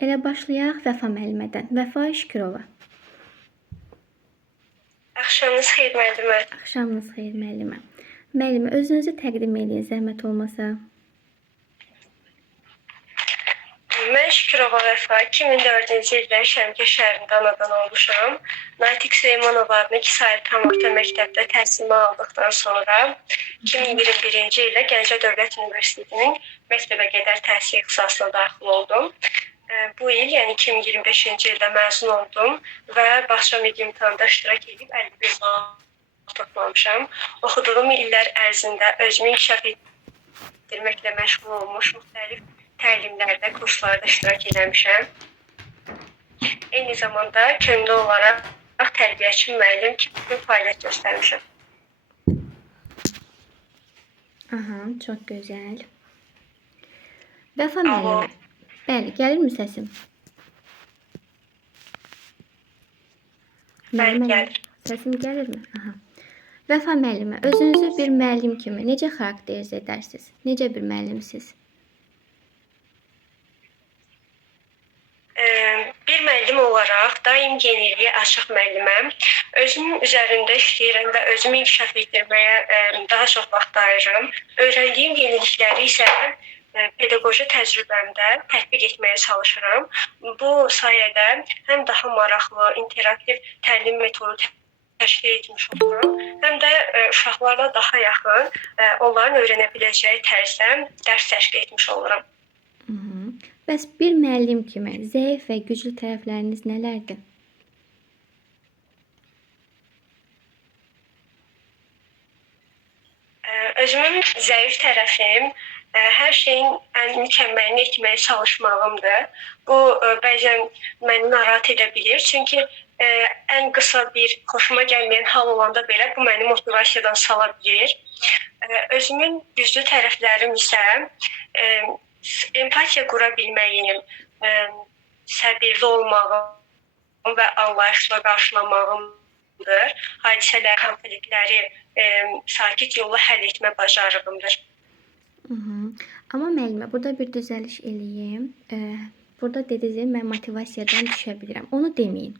Elə başlayaq Vəfa müəllimədən. Vəfa Şükürova. Axşamınız xeyir müəllimə. Axşamınız xeyir müəllimə. Müəllimə, özünüzü təqdim edin zəhmət olmasa. Mən Şükürova Vəfa 2004-cü ildə Şəmkir şəhərində anadan olmuşam. Natiq Süleymanov adlı 2 saylı tam orta məktəbdə təhsilimi aldıqdan sonra 2021-ci ildə Gəncə Dövlət Universitetinin məktəbə qədər təhsil ixtisasına daxil oldum. Bu il, yəni 2025-ci ildə məzun oldum və Bağça Milli İmtahanda iştirak edib 51 bal toplamışam. Oxuduğum illər ərzində özümü inkişaf etdirməklə məşğul olmuş müxtəlif təlimlərdə, kurslarda iştirak etmişəm. Eyni zamanda könüllü olaraq tərbiyəçi müəllim kimi fəaliyyət göstərmişəm. Aha, çox gözəl. Vəfa müəllimə. Bəli, gəlirmi səsim? Bəli, gəlir. Səsim gəlirmi? Aha. Vəfa müəllimə, özünüzü bir müəllim kimi necə xarakterizə edərsiniz? Necə bir müəllimsiz? Bir müəllim olaraq daim yeniliyə açıq müəlliməm. Özümün üzərində işləyirəm və özümü inkişaf etdirməyə daha çox vaxt ayırıram. Öyrəndiyim yenilikləri isə pedaqoji təcrübəmdə tətbiq etməyə çalışıram. Bu sayədə həm daha maraqlı, interaktiv təlim metodu təşkil etmiş olurum, həm də uşaqlarla daha yaxın, onların öyrənə biləcəyi tərzdə dərs təşkil etmiş olurum. Bəs bir müəllim kimi zəif və güclü tərəfləriniz nələrdir? Özümün zəif tərəfim hər şeyin ən mükəmməlini etməyə çalışmağımdır. Bu bəzən məni narahat edə bilir, çünki ən qısa bir xoşuma gəlməyən hal olanda belə bu məni motivasiyadan sala bilir. Özümün güclü tərəflərim isə empatiya qura bilməyim, səbirli olmağım və anlayışla qarşılamağımdır. Hadisələr, konfliktləri sakit yolla həll etmə bacarığımdır. Amma müəllimə, burada bir düzəliş eləyim. Burada dediniz, mən motivasiyadan düşə bilirəm. Onu deməyin.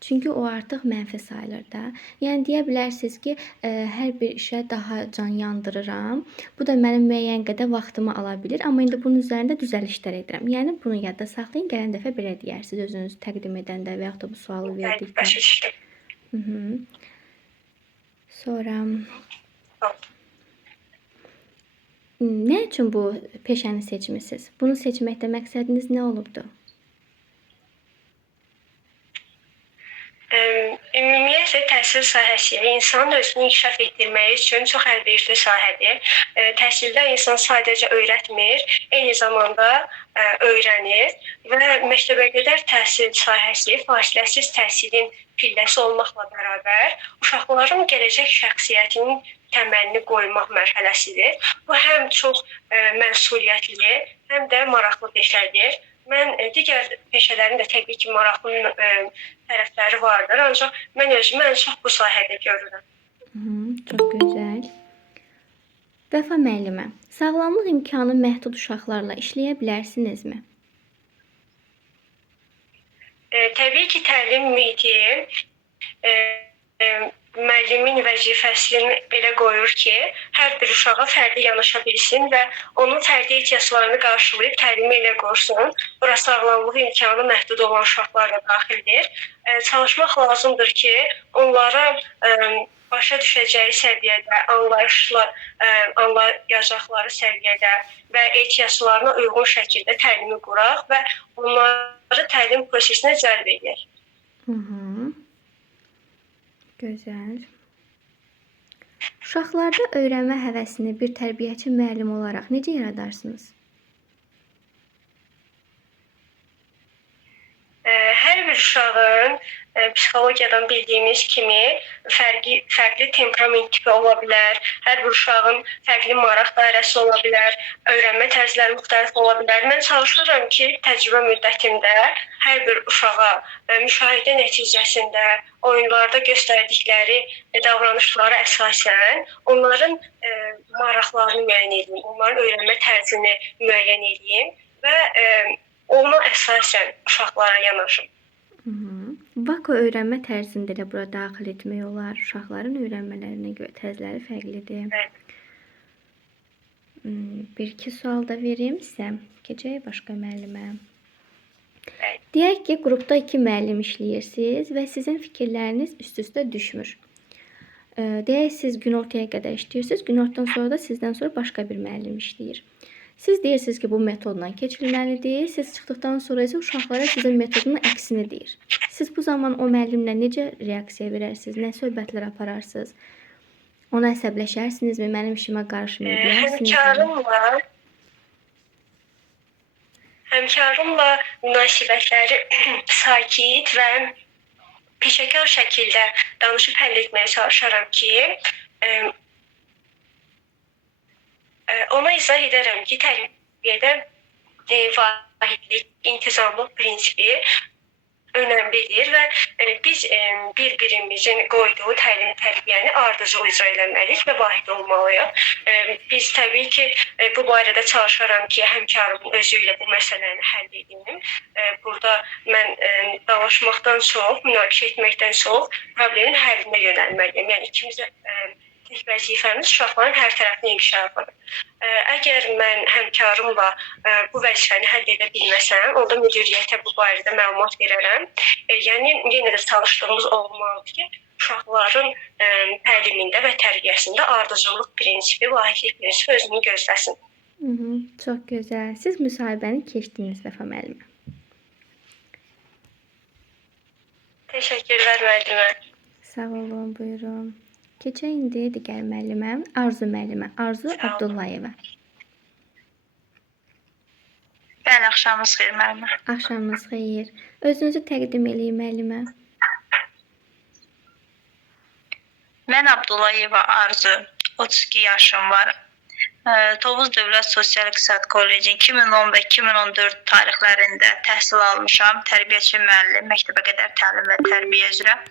Çünki o artıq mənfi sayılır da. Yəni deyə bilərsiniz ki, hər bir işə daha can yandırıram. Bu da mənim müəyyən qədər vaxtımı ala bilir. Amma indi bunun üzərində düzəlişlər edirəm. Yəni bunu yadda saxlayın. Gələn dəfə belə deyərsiniz özünüzü təqdim edəndə və yaxud da bu sualı verdikdə. Sonra nə üçün bu peşəni seçmisiniz? Bunu seçməkdə məqsədiniz nə olubdu? Ümumiyyətlə təhsil sahəsi insanın özünü inkişaf etdirməyi üçün çox əlverişli sahədir. Təhsildə insan sadəcə öyrətmir, eyni zamanda öyrənir və məktəbəqədər təhsil sahəsi fasiləsiz təhsilin pilləsi olmaqla bərabər uşaqların gələcək şəxsiyyətinin təməlini qoymaq mərhələsidir. Bu həm çox məsuliyyətli, həm də maraqlı peşədir. Mən digər peşələrin də təbii ki, maraqlı tərəfləri vardır, ancaq mən özümü ən çox bu sahədə görürəm. Çox gözəl. Vəfa müəllimə, sağlamlıq imkanı məhdud uşaqlarla işləyə bilərsinizmi? Təbii ki, təlim mühiti müəllimin vəzifəsini belə qoyur ki, hər bir uşağa fərdi yanaşa bilsin və onun fərdi ehtiyaclarını qarşılayıb təlimi elə qursun. Bura sağlamlıq imkanı məhdud olan uşaqlar da daxildir. Çalışmaq lazımdır ki, onlara başa düşəcəyi səviyyədə, anlayışla anlayacaqları səviyyədə və ehtiyaclarına uyğun şəkildə təlimi quraq və onları təlim prosesinə cəlb edək. Gözəl. Uşaqlarda öyrənmə həvəsini bir tərbiyəçi müəllim olaraq necə yaradarsınız? Hər bir uşağın psixologiyadan bildiyimiz kimi fərqli temperament tipi ola bilər. Hər bir uşağın fərqli maraq dairəsi ola bilər, öyrənmə tərzləri müxtəlif ola bilər. Mən çalışıram ki, təcrübə müddətimdə hər bir uşağa müşahidə nəticəsində oyunlarda göstərdikləri davranışlara əsasən onların maraqlarını müəyyən edeyim, onların öyrənmə tərzini müəyyən edeyim və ona əsasən uşaqlara yanaşım. Vako öyrənmə tərzində də bura daxil etmək olar. Uşaqların öyrənmələrinə görə tərzləri fərqlidir. Bəli. Bir-iki sual da verim sizə. Keçək başqa müəllimə. Bəli. Deyək ki, qrupda 2 müəllim işləyirsiniz və sizin fikirləriniz üst-üstə düşmür. Deyək siz günortaya qədər işləyirsiniz, günortadan sonra da sizdən sonra başqa bir müəllim işləyir. Siz deyirsiniz ki, bu metodla keçilməlidir. Siz çıxdıqdan sonra isə uşaqlara sizin metodunun əksini deyir. Siz bu zaman o müəllimlə necə reaksiya verərsiniz? Nə söhbətlər apararsınız? Ona əsəbləşərsinizmi? Mənim işimə qarışmayın deyərsinizmi? Həmkarımla münasibətləri sakit və peşəkar şəkildə danışıb həll etməyə çalışaram ki, ona izah edərəm ki, tərbiyədə vahidlik, intizamlıq prinsipi önəmlidir və biz bir-birimizin qoyduğu təlim-tərbiyəni ardıcıl icra eləməliyik və vahid olmalıyıq. Biz təbii ki, bu barədə çalışaram ki, həmkarımın özü ilə bu məsələni həll edeyim. Burada mən danışmaqdan çox, münaqişə etməkdən çox problemin həllinə yönəlməliyim. Yəni ikimiz tek vəzifəmiz uşaqların hər tərəfli inkişafıdır. Əgər mən həmkarımla bu vəzifəni həll edə bilməsəm, onda müdiriyyətə bu barədə məlumat verərəm. Yəni yenə də çalışdığımız olmalıdır ki, uşaqların təlimində və tərbiyəsində ardıcıllıq prinsipi, vahidlik prinsipi özünü gözləsin. Çox gözəl. Siz müsahibəni keçdiniz Vəfa müəllimə. Təşəkkürlər müəllimə. Sağ olun, buyurun. Keçək indi digər müəlliməm, Arzu müəllimə, Arzu Abdullayeva. Bəli, axşamınız xeyir müəllimə. Axşamınız xeyir. Özünüzü təqdim eləyin müəllimə. Mən Abdullayeva Arzu, 32 yaşım var. Tovuz Dövlət Sosial-İqtisad Kollecinin 2010 və 2014 tarixlərində təhsil almışam. Tərbiyəçi müəllim, məktəbə qədər təlim və tərbiyə üzrə.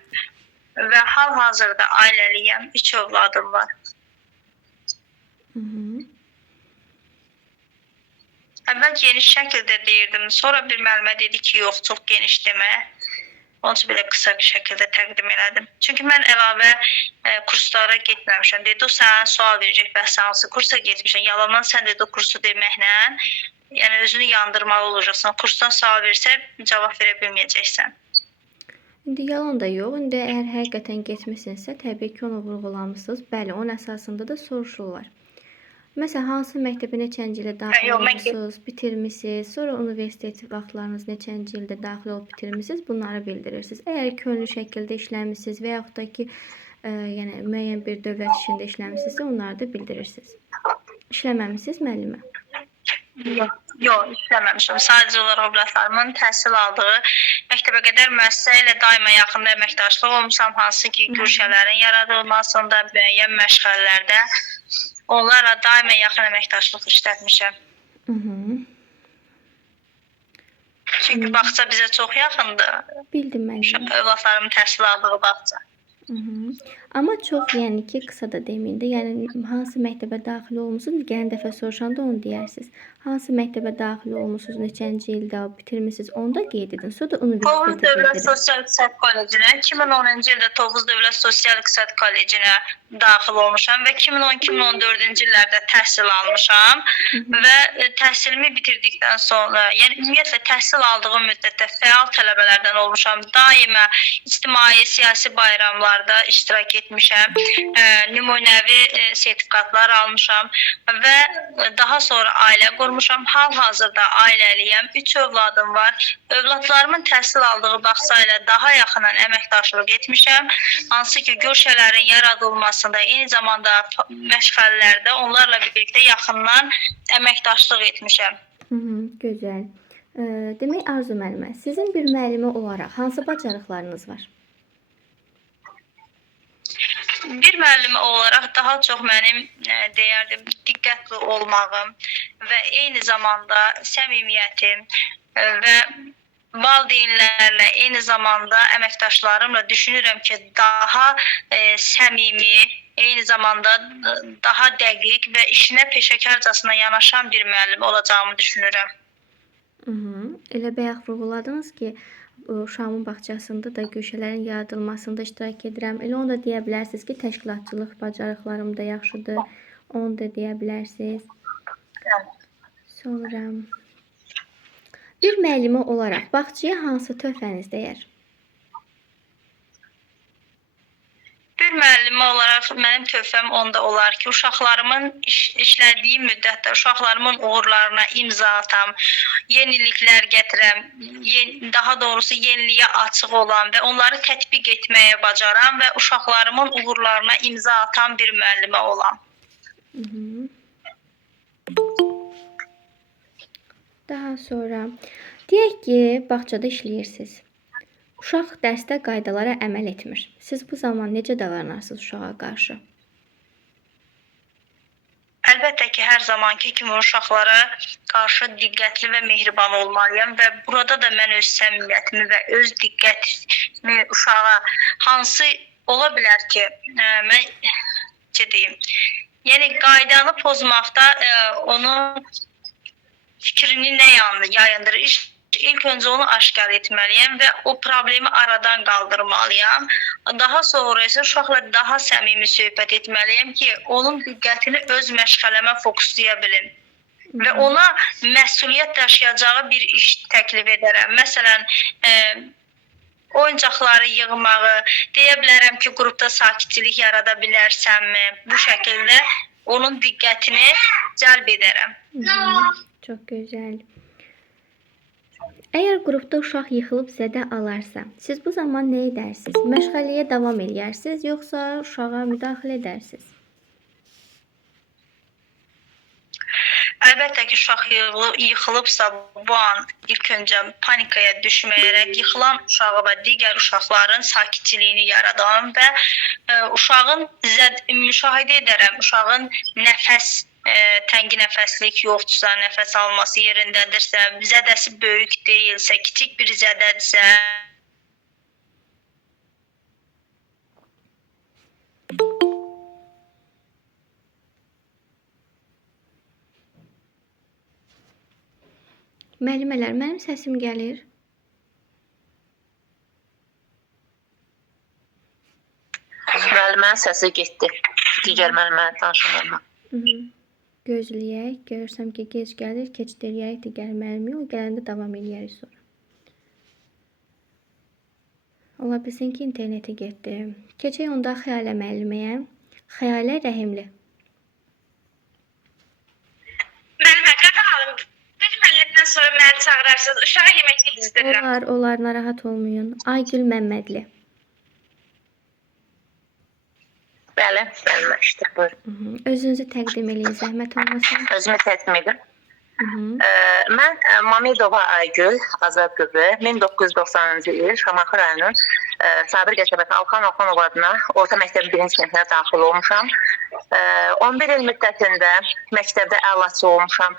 Və hal-hazırda ailəliyəm, 3 övladım var. Əvvəl geniş şəkildə deyirdim, sonra bir müəllimə dedi ki, yox, çox geniş demə. Onun üçün belə qısa bir şəkildə təqdim elədim. Çünki mən əlavə kurslara getməmişəm. Dedi, o sənə sual verəcək, bəs hansı kursa getmişəm. Yalandan sən dedi, o kursu deməklə, yəni özünü yandırmalı olacaqsan. Kursdan sual versə, cavab verə bilməyəcəksən. İndi yalan da yox. İndi əgər həqiqətən getmisinizsə, təbii ki, onu vurğulamısınız. Bəli, onun əsasında da soruşurlar. Məsələn, hansı məktəbə neçənci ildə daxil olmuşsunuz, bitirmisiniz, sonra universitet vaxtlarınız neçənci ildə daxil olub bitirmisiniz, bunları bildirirsiniz. Əgər könüllü şəkildə işləmisiniz və yaxud da ki, yəni müəyyən bir dövlət işində işləmisinizsə, onları da bildirirsiniz. İşləməmisiniz müəllimə? Yox, işləməmişəm. Sadəcə olaraq övladlarımın təhsil aldığı məktəbə qədər müəssisə ilə daima yaxında əməkdaşlıq olmuşam, hansı ki, gürşələrin yaradılmasında, müəyyən məşğələlərdə onlarla daima yaxın əməkdaşlıq işlətmişəm. Çünki bağça bizə çox yaxındır. Bildim müəllimə. Övladlarımın təhsil aldığı bağça. Amma çox, yəni ki, qısa da deməyin də, yəni hansı məktəbə daxil olmusunuz, gələn dəfə soruşanda onu deyərsiniz. Hansı məktəbə daxil olmusunuz, neçənci ildə bitirmisiniz, onu da qeyd edin. Sonra da universitetə Tovuz Dövlət Sosial-İqtisad Kollecinə, 2010-cu ildə Tovuz Dövlət Sosial-İqtisad Kollecinə daxil olmuşam və 2010-2014-cü illərdə təhsil almışam və təhsilimi bitirdikdən sonra, yəni ümumiyyətlə təhsil aldığım müddətdə fəal tələbələrdən olmuşam. Daima ictimai, siyasi bayramlarda iştirak etmişəm, nümunəvi sertifikatlar almışam və daha sonra ailə qurmuşam. Hal-hazırda ailəliyəm, 3 övladım var. Övladlarımın təhsil aldığı bağça ilə daha yaxından əməkdaşlıq etmişəm. Hansı ki, görşələrin yaradılmasında, eyni zamanda məşğələlərdə onlarla birlikdə yaxından əməkdaşlıq etmişəm. Gözəl. Demək, Arzu müəllimə, sizin bir müəllimə olaraq hansı bacarıqlarınız var? Bir müəllimə olaraq daha çox mənim deyərdim, diqqətli olmağım və eyni zamanda səmimiyyətim və valideynlərlə, eyni zamanda əməkdaşlarımla düşünürəm ki, daha səmimi, eyni zamanda daha dəqiq və işinə peşəkarcasına yanaşan bir müəllim olacağımı düşünürəm. Elə bayaq vurğuladınız ki, uşağımın bağçasında da güşələrin yaradılmasında iştirak edirəm. Elə onu da deyə bilərsiniz ki, təşkilatçılıq bacarıqlarım da yaxşıdır. Onu da deyə bilərsiniz. Sonra bir müəllimi olaraq bağçaya hansı töhfəniz dəyər? Bir müəllimi olaraq mənim töhfəm onda olar ki, uşaqlarımın işlədiyi müddətdə uşaqlarımın uğurlarına imza atam, yeniliklər gətirəm, daha doğrusu yeniliyə açıq olan və onları tətbiq etməyə bacaram və uşaqlarımın uğurlarına imza atan bir müəllimə olam. Daha sonra deyək ki, bağçada işləyirsiniz. Uşaq dərsdə qaydalara əməl etmir. Siz bu zaman necə davranırsınız uşağa qarşı? Əlbəttə ki, hər zamanki kimi uşaqlara qarşı diqqətli və mehriban olmalıyam və burada da mən öz səmimiyyətimi və öz diqqətimi uşağa hansı ola bilər ki, mən necə deyim, yəni qaydanı pozmaqda onun fikrini nə yayındırır? İlk öncə onu aşkar etməliyəm və o problemi aradan qaldırmalıyam. Daha sonra isə uşaqla daha səmimi söhbət etməliyəm ki, onun diqqətini öz məşğələmə fokuslaya bilim. Və ona məsuliyyət daşıyacağı bir iş təklif edərəm. Məsələn, oyuncaqları yığmağı, deyə bilərəm ki, qrupda sakitçilik yarada bilərsənmi? Bu şəkildə onun diqqətini cəlb edərəm. Çox gözəl. Əgər qrupda uşaq yıxılıb zədə alarsa, siz bu zaman nə edərsiniz? Məşğələyə davam edərsiniz, yoxsa uşağa müdaxilə edərsiniz? Əlbəttə ki, uşaq yıxılıbsa bu an ilk öncə panikaya düşməyərək yıxılan uşağı və digər uşaqların sakitçiliyini yaradan və uşağın müşahidə edərəm, uşağın təngi nəfəslik yoxdursa, nəfəs alması yerindədirsə, zədəsi böyük deyilsə, kiçik bir zədədirsə, Müəllimələr, mənim səsim gəlir. Müəllimənin səsi getdi. Digər müəllimənin danışanlarına. Gözləyək. Görürsəm ki, gec gəlir. Keçdirəyək digər müəllimi. O gələndə davam edərik sonra. Ola bilsin ki, interneti getdi. Keçək onda Xəyalə müəlliməyə. Xəyalə Rəhimli. Müəllimə, qabaxalım. Bir müəllimdən sonra məni çağırarsınız. Uşağa yemək yedizdirirəm. Olar, narahat olmayın. Aygül Məmmədli. Bəli, müəllimə, işte buyurun. Özünüzü təqdim eləyin, zəhmət olmasın. Özümü təqdim edim. Mən Mamedova Aygül Azad qızı 1990-cı il Şamaxı rayonunun Sabir qəsəbəsi Alxan Alxanov adına orta məktəbin 1-ci sinifinə daxil olmuşam. 11 il müddətində məktəbdə əlaçı olmuşam.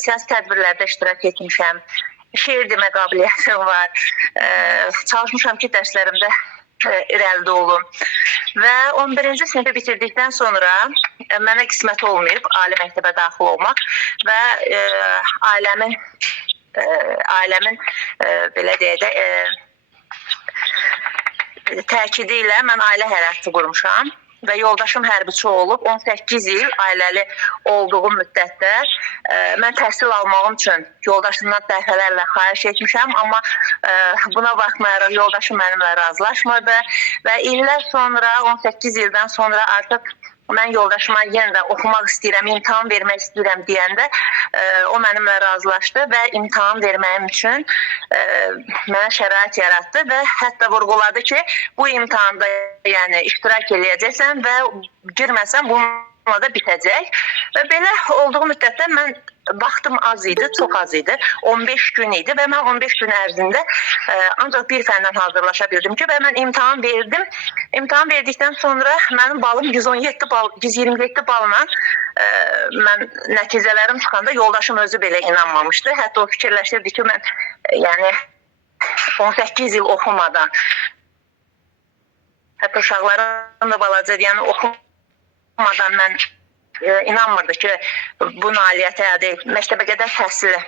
Siyasi tədbirlərdə iştirak etmişəm. Şeir demə qabiliyyətim var. Çalışmışam ki, dərslərimdə irəlidə olum. Və 11-ci sinifi bitirdikdən sonra mənə qismət olmayıb ali məktəbə daxil olmaq və ailəmin belə deyək də təkidi ilə mən ailə həyatı qurmuşam və yoldaşım hərbiçi olub 18 il ailəli olduğum müddətdə mən təhsil almağım üçün yoldaşımdan dəfələrlə xahiş etmişəm, amma buna baxmayaraq yoldaşım mənimlə razılaşmırdı və illər sonra 18 ildən sonra artıq mən yoldaşıma yenə də oxumaq istəyirəm, imtahan vermək istəyirəm deyəndə o mənimlə razılaşdı və imtahan verməyim üçün mənə şərait yaratdı və hətta vurğuladı ki, bu imtahanda yəni iştirak eləyəcəksən və girməsən bununla da bitəcək. Və belə olduğu müddətdə mən vaxtım az idi, çox az idi. 15 gün idi və mən 15 gün ərzində ancaq bir fəndən hazırlaşa bildim ki, və mən imtahan verdim. İmtahan verdikdən sonra mənim balım 127 balla mən nəticələrim çıxanda yoldaşım özü belə inanmamışdı. Hətta o fikirləşirdi ki, mən yəni 18 il oxumadan, hətta uşaqlarım da balaca, yəni oxumadan mən inanmırdı ki, bu nailiyyətə əldə məktəbə qədər təhsili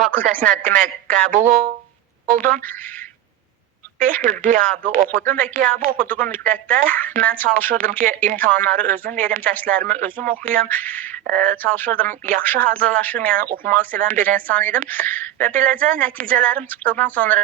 fakültəsinə demək qəbul oldum. 5 il qiyabi oxudum və qiyabi oxuduğum müddətdə mən çalışırdım ki, imtahanları özüm verim, dərslərimi özüm oxuyum. Çalışırdım, yaxşı hazırlaşım, yəni oxumağı sevən bir insan idim. Və beləcə nəticələrim çıxdıqdan sonra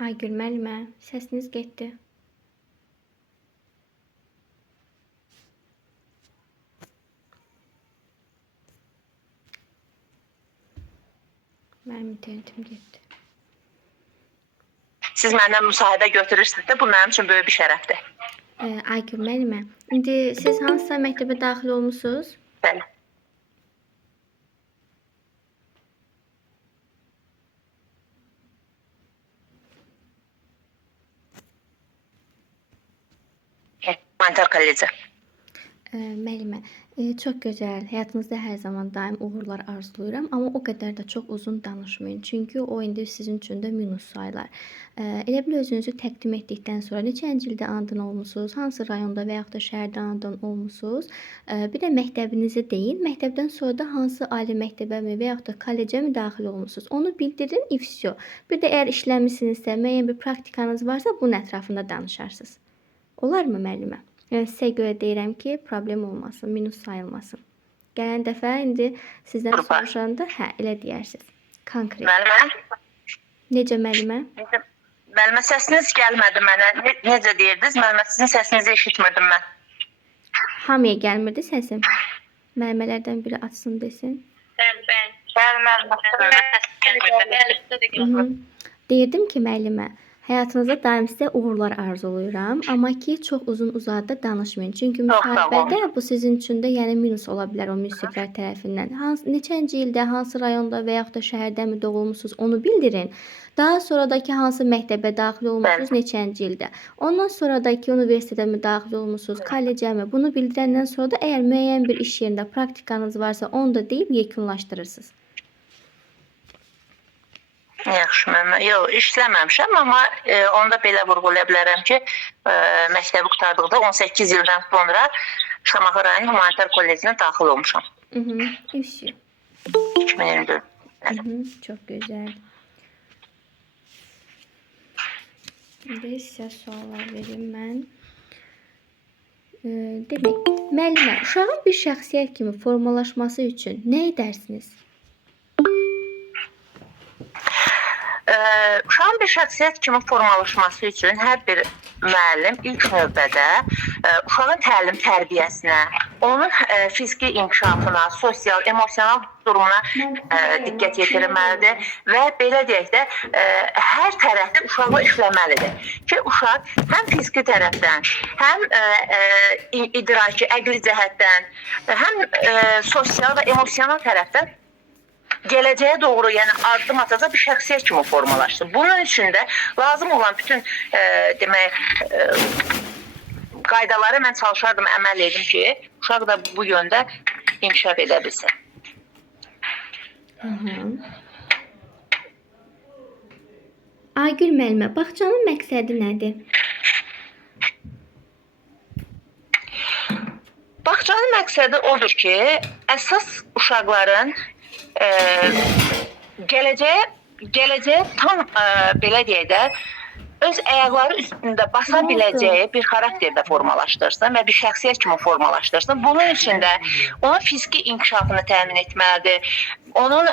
Aygül müəllimə, səsiniz getdi. Mənim internetim getdi. siz məndən müsahibə götürürsünüz də, bu mənim üçün böyük bir şərəfdir. Aygül müəllimə, indi siz hansısa məktəbə daxil olmusunuz? Bəli. Humanitar kolleci. Müəllimə, çox gözəl. Həyatınızda hər zaman daim uğurlar arzulayıram, amma o qədər də çox uzun danışmayın. Çünki o indi sizin üçün də minus sayılar. Elə bil özünüzü təqdim etdikdən sonra neçənci ildə anadan olmusunuz, hansı rayonda və yaxud da şəhərdə anadan olmusunuz? Bir də məktəbinizi deyin. Məktəbdən sonra da hansı ali məktəbəmi və yaxud da kollecə daxil olmusunuz? Onu bildirin, ifsyo. Bir də əgər işləmisinizsə, müəyyən bir praktikanız varsa, bunun ətrafında danışarsınız. Olarmı müəllimə? Yəni sizə görə deyirəm ki, problem olmasın, minus sayılmasın. Gələn dəfə indi sizdən soruşanda, hə, elə deyərsiniz. Konkret. Müəllimə? Necə müəllimə? Müəllimə, səsiniz gəlmədi mənə. Necə deyirdiniz? Müəllimə, sizin səsinizi eşitmirdim mən. Hamıya gəlmirdi səsim. Müəllimələrdən biri açsın desin. Deyirdim ki, müəllimə, həyatınızda daim sizə uğurlar arzulayıram, amma ki, çox uzun uzadı danışmayın. Çünki müsahibədə bu sizin üçün də yəni minus ola bilər o müsiblər tərəfindən. Neçənci ildə, hansı rayonda və yaxud da şəhərdəmi doğulmusunuz, onu bildirin. Daha sonradakı hansı məktəbə daxil olmusunuz, neçənci ildə. Ondan sonradakı universitetə mi daxil olmusunuz, kollecəmi, bunu bildirəndən sonra da əgər müəyyən bir iş yerində praktikanız varsa, onu da deyib yekunlaşdırırsınız. Yaxşı, mən yox, işləməmişəm, amma onu da belə vurğulaya bilərəm ki, məktəbi qurtardıqda 18 ildən sonra Şamaxı rayon Humanitar kollecinə daxil olmuşam. İfşi. 2024. Çox gözəl. İndi sizə suallar verim mən. Demək, müəllimə, uşağın bir şəxsiyyət kimi formalaşması üçün nə edərsiniz? Uşağın bir şəxsiyyət kimi formalaşması üçün hər bir müəllim ilk növbədə uşağın təlim tərbiyəsinə, onun fiziki inkişafına, sosial, emosional durumuna diqqət yetirməlidir və belə deyək də hər tərəfli uşaqla işləməlidir ki, uşaq həm fiziki tərəfdən, həm idraki, əqli cəhətdən, həm sosial və emosional tərəfdən gələcəyə doğru, yəni addım atacaq bir şəxsiyyət kimi formalaşsın. Bunun üçün də lazım olan bütün demək qaydalara mən çalışardım, əməl edim ki, uşaq da bu yöndə inkişaf edə bilsin. Aygül müəllimə, bağçanın məqsədi nədir? Bağçanın məqsədi odur ki, əsas uşaqların gələcəyə tam belə deyək də öz ayaqları üstündə basa biləcəyi bir xarakterdə formalaşdırsın və bir şəxsiyyət kimi formalaşdırsın. Bunun üçün də onun fiziki inkişafını təmin etməlidir. Onun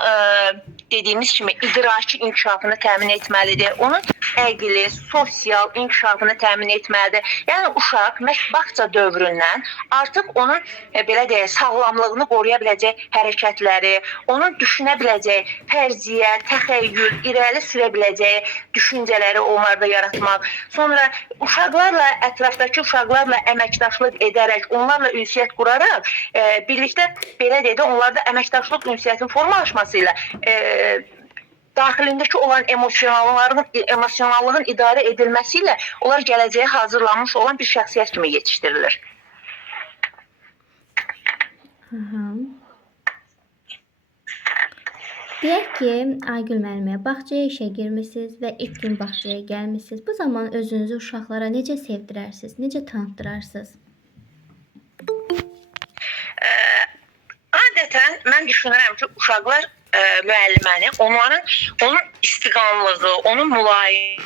dediyimiz kimi idraki inkişafını təmin etməlidir. Onun əqli, sosial inkişafını təmin etməlidir. Yəni uşaq bağça dövründən artıq onun belə deyək, sağlamlığını qoruya biləcək hərəkətləri, onun düşünə biləcək fərziyyə, təxəyyül, irəli sürə biləcəyi düşüncələri onlarda yaratmaq. Sonra uşaqlarla, ətrafdakı uşaqlarla əməkdaşlıq edərək, onlarla ünsiyyət quraraq, birlikdə belə deyək də onlarda əməkdaşlıq ünsiyyətin formalaşması ilə daxilindəki olan emosionallığın idarə edilməsi ilə onlar gələcəyə hazırlanmış olan bir şəxsiyyət kimi yetişdirilir. Deyək ki, Aygül müəllimə, bağçaya işə girmisiniz və ilk gün bağçaya gəlmisiniz. Bu zaman özünüzü uşaqlara necə sevdirərsiniz, necə tanıtdırarsınız? Adətən mən düşünürəm ki, uşaqlar müəlliməni onun istiqanlığı, onun mülayim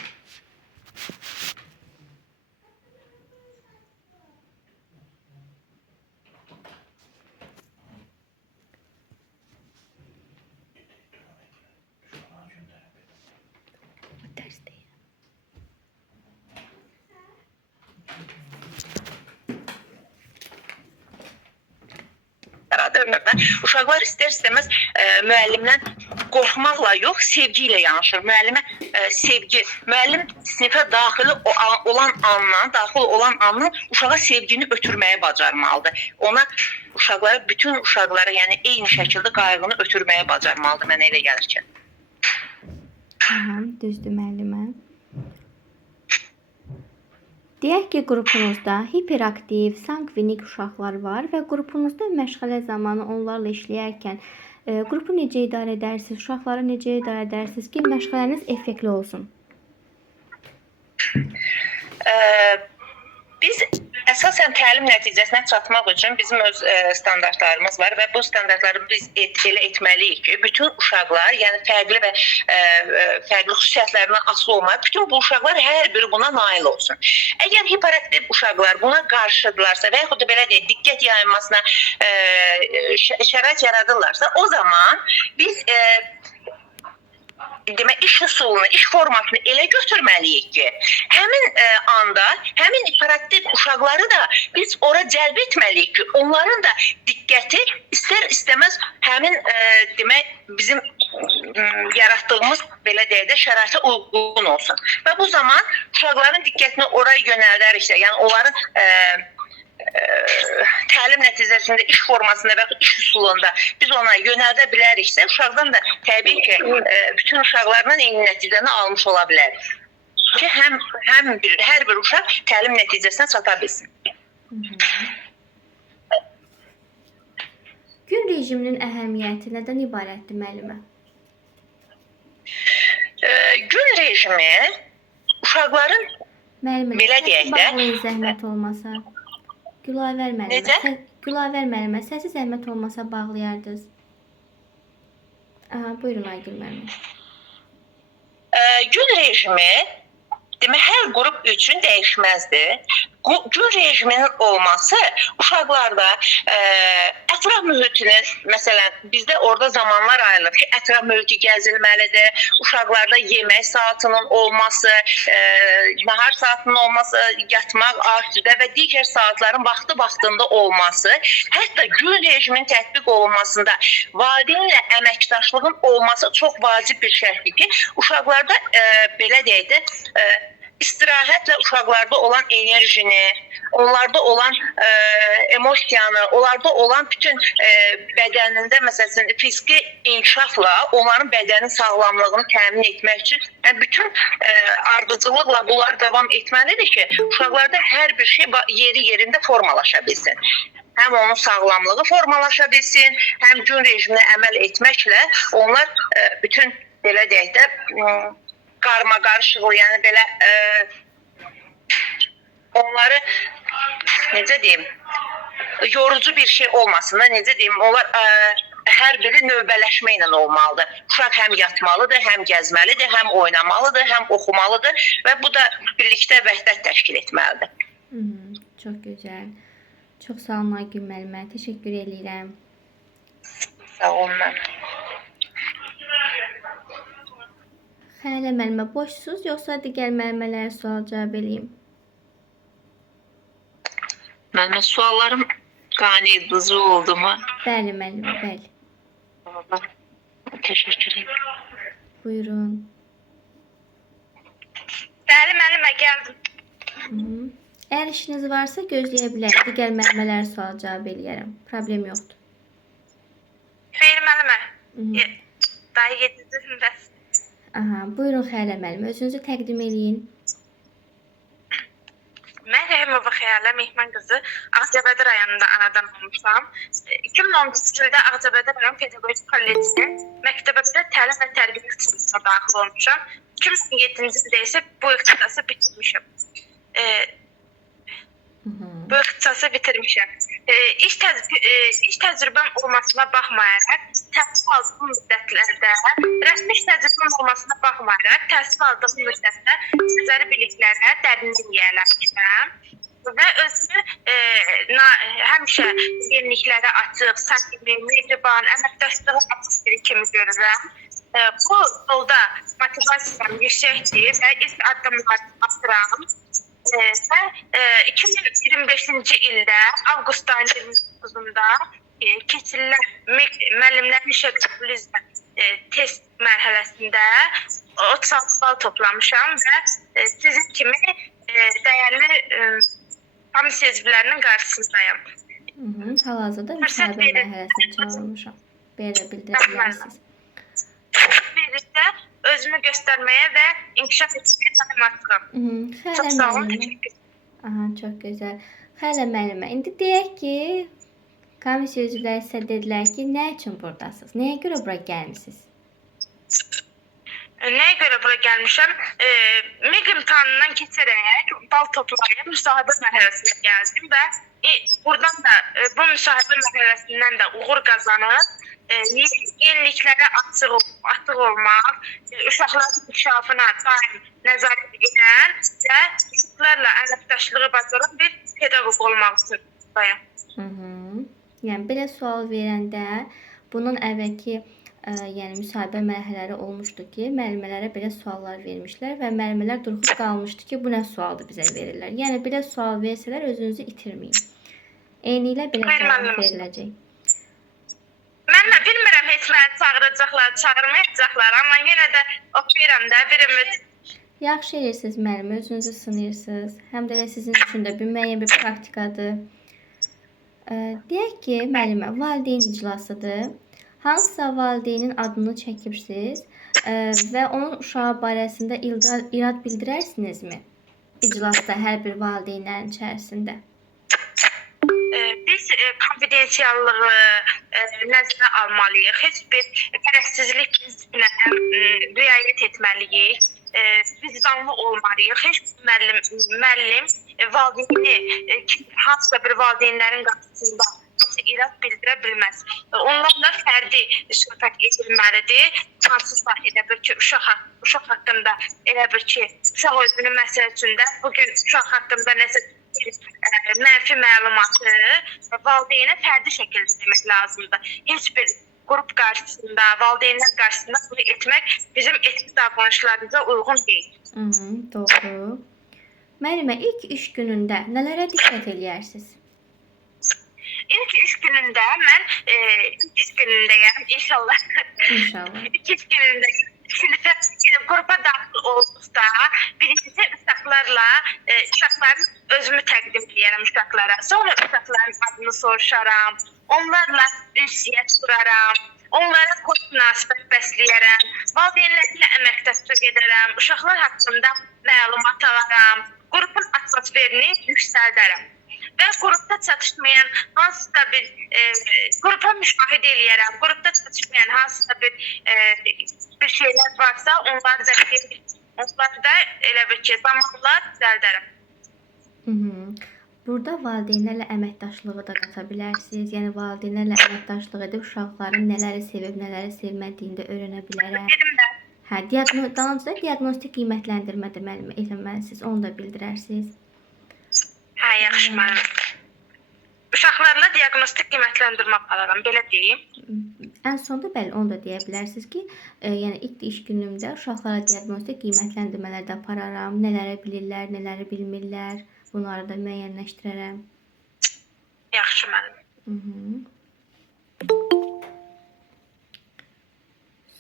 O dərsdəyəm. yaradırlar. Uşaqlar istər-istəməz müəllimdən qorxmaqla yox, sevgi ilə yanaşır. Müəllimə sevgi, müəllim sinifə daxil olan andan uşağa sevgini ötürməyi bacarmalıdır. Bütün uşaqlara, yəni eyni şəkildə qayğını ötürməyi bacarmalıdır, mənə elə gəlir ki. Aha, düzdür müəllimə. Deyək ki, qrupunuzda hiperaktiv, sangvinik uşaqlar var və qrupunuzda məşğələ zamanı onlarla işləyərkən qrupu necə idarə edərsiniz, uşaqları necə idarə edərsiniz ki, məşğələniz effektli olsun? Biz əsasən təlim nəticəsinə çatmaq üçün bizim öz standartlarımız var və bu standartları biz elə etməliyik ki, bütün uşaqlar, yəni fərqli və fərqli xüsusiyyətlərindən asılı olmayıb, bütün bu uşaqlar hər biri buna nail olsun. Əgər hiperaktiv uşaqlar buna qarşıdırlarsa və yaxud da belə deyək, diqqət yayılmasına şərait yaradırlarsa, o zaman biz demək, iş üsulunu, iş formasını elə götürməliyik ki, həmin anda, həmin hiperaktiv uşaqları da biz ora cəlb etməliyik ki, onların da diqqəti istər-istəməz həmin demək, bizim yaratdığımız belə deyək də şəraitə uyğun olsun. Və bu zaman uşaqların diqqətini oraya yönəldəriksə, yəni onların təlim nəticəsində, iş formasında və iş üsulunda biz ona yönəldə biləriksə, uşaqdan da təbii ki, bütün uşaqlarla eyni nəticəni almış ola bilərik. Ki, hər bir uşaq təlim nəticəsinə çata bilsin. Gün rejiminin əhəmiyyəti nədən ibarətdir müəllimə? Gün rejimi uşaqların Müəllimə, belə deyək də, bağlayın zəhmət olmasa. Gülavər müəllimə. Necə? Gülavər müəllimə, səsi zəhmət olmasa bağlayardınız. Aha, buyurun Aygül müəllimə. Gün rejimi demək, hər qrup üçün dəyişməzdir. Gün rejiminin olması uşaqlarda ətraf mühitinin, məsələn, bizdə orada zamanlar ayrılır ki, ətraf mühiti gəzilməlidir, uşaqlarda yemək saatının olması, nahar saatının olması, yatmaq, arzuda və digər saatların vaxtında olması, hətta gün rejiminin tətbiq olunmasında valideynlə əməkdaşlığın olması çox vacib bir şərtdir ki, uşaqlarda belə deyək də, istirahətlə uşaqlarda olan enerjini, onlarda olan emosiyanı, onlarda olan bütün bədənində, məsələn, fiziki inkişafla onların bədənin sağlamlığını təmin etmək üçün bütün ardıcılıqla bunlar davam etməlidir ki, uşaqlarda hər bir şey yeri-yerində formalaşa bilsin. Həm onun sağlamlığı formalaşa bilsin, həm gün rejiminə əməl etməklə onlar bütün, belə deyək də, qarma-qarışıqlı, yəni belə onları, necə deyim, yorucu bir şey olmasın da, necə deyim, onlar hər biri növbələşmə ilə olmalıdır. Uşaq həm yatmalıdır, həm gəzməlidir, həm oynamalıdır, həm oxumalıdır və bu da birlikdə vəhdət təşkil etməlidir. Çox gözəl. Çox sağ olun Aygül müəllimə. Təşəkkür edirəm. Sağ olun mən. Xələ müəllimə, boşsuz, yoxsa digər müəllimələrə sual cavab eləyim? Müəllimə, suallarım qane-edici oldu mu? Bəli müəllimə, bəli. Təşəkkür edirəm. Buyurun. Bəli, müəllimə, gəldim. Əgər işiniz varsa gözləyə bilər. Digər müəllimələrə sual cavab eləyərəm. Problem yoxdur. Xeyr, müəllimə. Daha 7-ci sinifdəsiniz. Aha, buyurun Xələ müəllimə, özünüzü təqdim eləyin. Mən Rəhimova Xəyalə Mehman qızı Ağcabədi rayonunda anadan olmuşam. 2013-cü ildə Ağcabədi rayon Pedaqoji Kollecinin məktəbində təlim və tərbiyə ixtisasına daxil olmuşam. 2007-ci ildə isə bu ixtisası bitirmişəm. Bu ixtisası bitirmişəm. İş təcrübəm olmasına baxmayaraq, təhsil aldığım müddətlərdə, rəsmi iş təcrübəm olmasına baxmayaraq, təhsil aldığım müddətdə nəzəri biliklərə dərinlik yiyələmişəm və özümü həmişə yeniliklərə açıq, səmimi, mehriban, əməkdaşlığa açıq biri kimi görürəm. Bu yolda motivasiyam yüksəkdir və ilk addımlar atıram. Və 2025-ci ildə avqust ayının 29-da keçirilən müəllimlərin işə qəbulu üzrə test mərhələsində 36 bal toplamışam və sizin kimi dəyərli komissiya üzvlərinin qarşısındayım. Hal-hazırda müsahibə mərhələsinə çağırılmışam. Belə bildirə bilərsiniz. Birlikdə özümü göstərməyə və inkişaf etməyə çalışıram. Çox sağ olun, təşəkkür ederim. Aha, çox gözəl. Xəylə müəllimə, indi deyək ki, komissiya üzvləri sizə dedilər ki, nə üçün buradasınız? Nəyə görə bura gəlmisiniz? Nəyə görə bura gəlmişəm? MİQ imtahanından keçərək bal toplayıb müsahibə mərhələsinə gəldim və buradan da bu müsahibə mərhələsindən də uğur qazanıb yeniliklərə açıq olmaq, uşaqların inkişafına daim nəzarət edən və uşaqlarla əməkdaşlığı bacaran bir pedaqoq olmaq istəyirəm. Yəni belə sual verəndə bunun əvvəlki müsahibə mərhələləri olmuşdu ki, müəllimələrə belə suallar vermişlər və müəllimələr duruxub qalmışdı ki, bu nə sualdır bizə verirlər. Yəni belə sual versələr özünüzü itirməyin. Eynilə belə cavab veriləcək. Mən bilmirəm heç məni çağıracaqlar, çağırmayacaqlar, amma yenə də oxuyuram da bir ümid. Yaxşı edirsiniz müəllimə, özünüzü sınayırsınız. Həm də sizin üçün də bir müəyyən bir praktikadır. Deyək ki, müəllimə, valideyn iclasıdır. Hansısa valideynin adını çəkibsiniz və onun uşağı barəsində irad bildirərsinizmi? İclasda hər bir valideynlərin içərisində. Biz konfidensiallığı nəzərə almalıyıq. Heç bir tərəfsizlik prinsipinə riayət etməliyik. Vicdanlı olmalıyıq. Heç bir müəllim valideyni hansısa bir valideynlərin qarşısında irad bildirə bilməz. Onlarla fərdi söhbət edilməlidir. Hansısa elə bir ki, uşaq haqqında elə bir ki, uşaq özünün məsələsində bugün uşaq haqqında nəsə mənfi məlumatı valideynə fərdi şəkildə demək lazımdır. Heç bir qrup qarşısında, valideynlər qarşısında bunu etmək bizim etik davranışlarımıza uyğun deyil. Doğru. Müəllimə, ilk iş günündə nələrə diqqət eləyərsiniz? İlk iş günündə mən ilk iş günündəyəm inşallah. İnşallah. İlk iş günündə sinifə qrupa daxil olduqda birincisi uşaqların özümü təqdim edirəm uşaqlara. Sonra uşaqların adını soruşaram. Onlarla ünsiyyət quraram. Onlara xoş münasibət bəsləyərəm. Valideynlərlə əməkdaşlıq edərəm. Uşaqlar haqqında məlumat alaram. Qrupun atmosferini yüksəldərəm. Və qrupda çatışmayan hansısa bir qrupa müşahidə eləyərəm. Qrupda çatışmayan hansısa bir şeylər varsa, onları da elə bir ki, zamanla düzəldərəm. Burada valideynlərlə əməkdaşlığı da qata bilərsiniz. Yəni valideynlərlə əməkdaşlıq edib uşaqların nələri sevib, nələri sevmədiyini də öyrənə bilərəm. Hə, diaqnostik qiymətləndirmə də müəllimə etməlisiniz, onu da bildirərsiniz. Hə, yaxşı müəllim. Uşaqlarla diaqnostik qiymətləndirmə aparıram, belə deyim. Ən sonda bəli, onu da deyə bilərsiniz ki, yəni ilk iş günümdə uşaqlara diaqnostik qiymətləndirmələr də apararam. Nələri bilirlər, nələri bilmirlər. Bunları da müəyyənləşdirərəm. Yaxşı müəllim.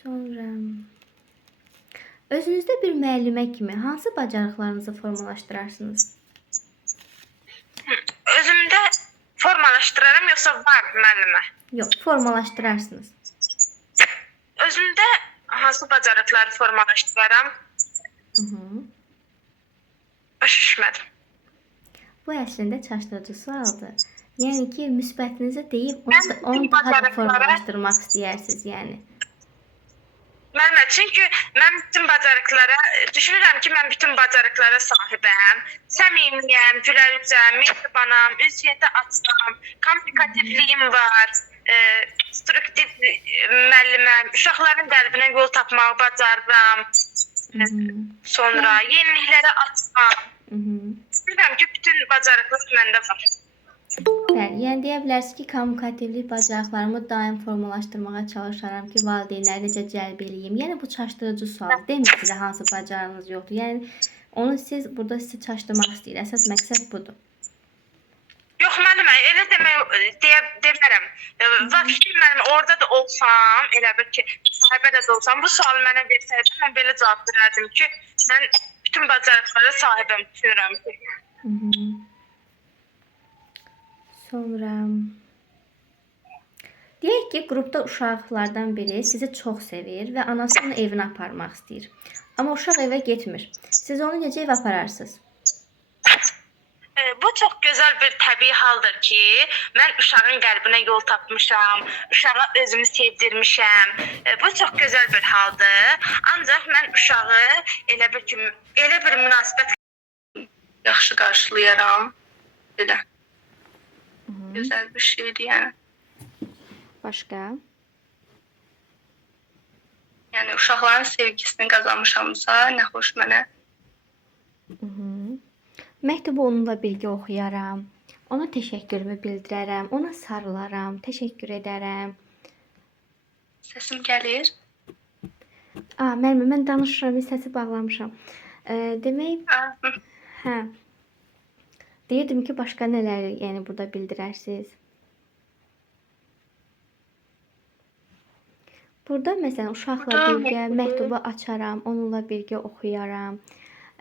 Sonra özünüzdə bir müəllimə kimi hansı bacarıqlarınızı formalaşdırarsınız? Özümdə formalaşdıraram, yoxsa var müəllimə? Yox, formalaşdırarsınız. Özümdə hansı bacarıqları formalaşdıraram? Başa düşmədim. Bu əslində çaşdırıcı sualdır. Yəni ki, müsbətinizi deyib Mən onu daha da bacarıqlara- formalaşdırmaq istəyirsiniz, yəni. Müəllimə, çünki mən bütün bacarıqlara, düşünürəm ki, mən bütün bacarıqlara sahibəm. Səmimiyəm, gülərüzəm, mehribanam, ünsiyyətə açığam, kommunikativliyim var, instruktiv müəlliməm, uşaqların qəlbinə yol tapmağı bacarıram. Sonra yeniliklərə açığam. Düşünürəm ki, bütün bacarıqlar məndə var. Bəli, yəni deyə bilərsiniz ki, kommunikativlik bacarıqlarımı daim formalaşdırmağa çalışaram ki, valideynləri necə cəlb eləyim. Yəni bu çaşdırıcı sualdır. Demir sizə hansı bacarığınız yoxdur. Yəni onu siz burada sizi çaşdırmaq istəyir. Əsas məqsəd budur. Yox müəllimə, elə demərəm. Vəfkin müəllimə, orada da olsam, elə bil ki, sahibədə də olsam, bu sualı mənə versəydi, mən belə cavab verərdim ki, mən bütün bacarıqlara sahibəm, düşünürəm ki. Sonra deyək ki, qrupda uşaqlardan biri sizi çox sevir və anası onu evinə aparmaq istəyir. Amma uşaq evə getmir. Siz onu necə evə apararsınız? Bu çox gözəl bir təbii haldır ki, mən uşağın qəlbinə yol tapmışam, uşağa özümü sevdirmişəm. Bu çox gözəl bir haldır. Ancaq mən uşağı elə bir münasibət yaxşı qarşılayaram. Belə. Gözəl bir şeydir yəni. Başqa? Yəni uşaqların sevgisini qazanmışamsa, nə xoş mənə. Məktubu onunla birgə oxuyaram. Ona təşəkkürümü bildirərəm. Ona sarılaram. Təşəkkür edərəm. Səsim gəlir. Müəllimə, mən danışıram, səsi bağlamışam. Demək, hə. Deyirdim ki, başqa nələri yəni burada bildirərsiniz? Burada məsələn uşaqla birgə məktubu açaram, onunla birgə oxuyaram.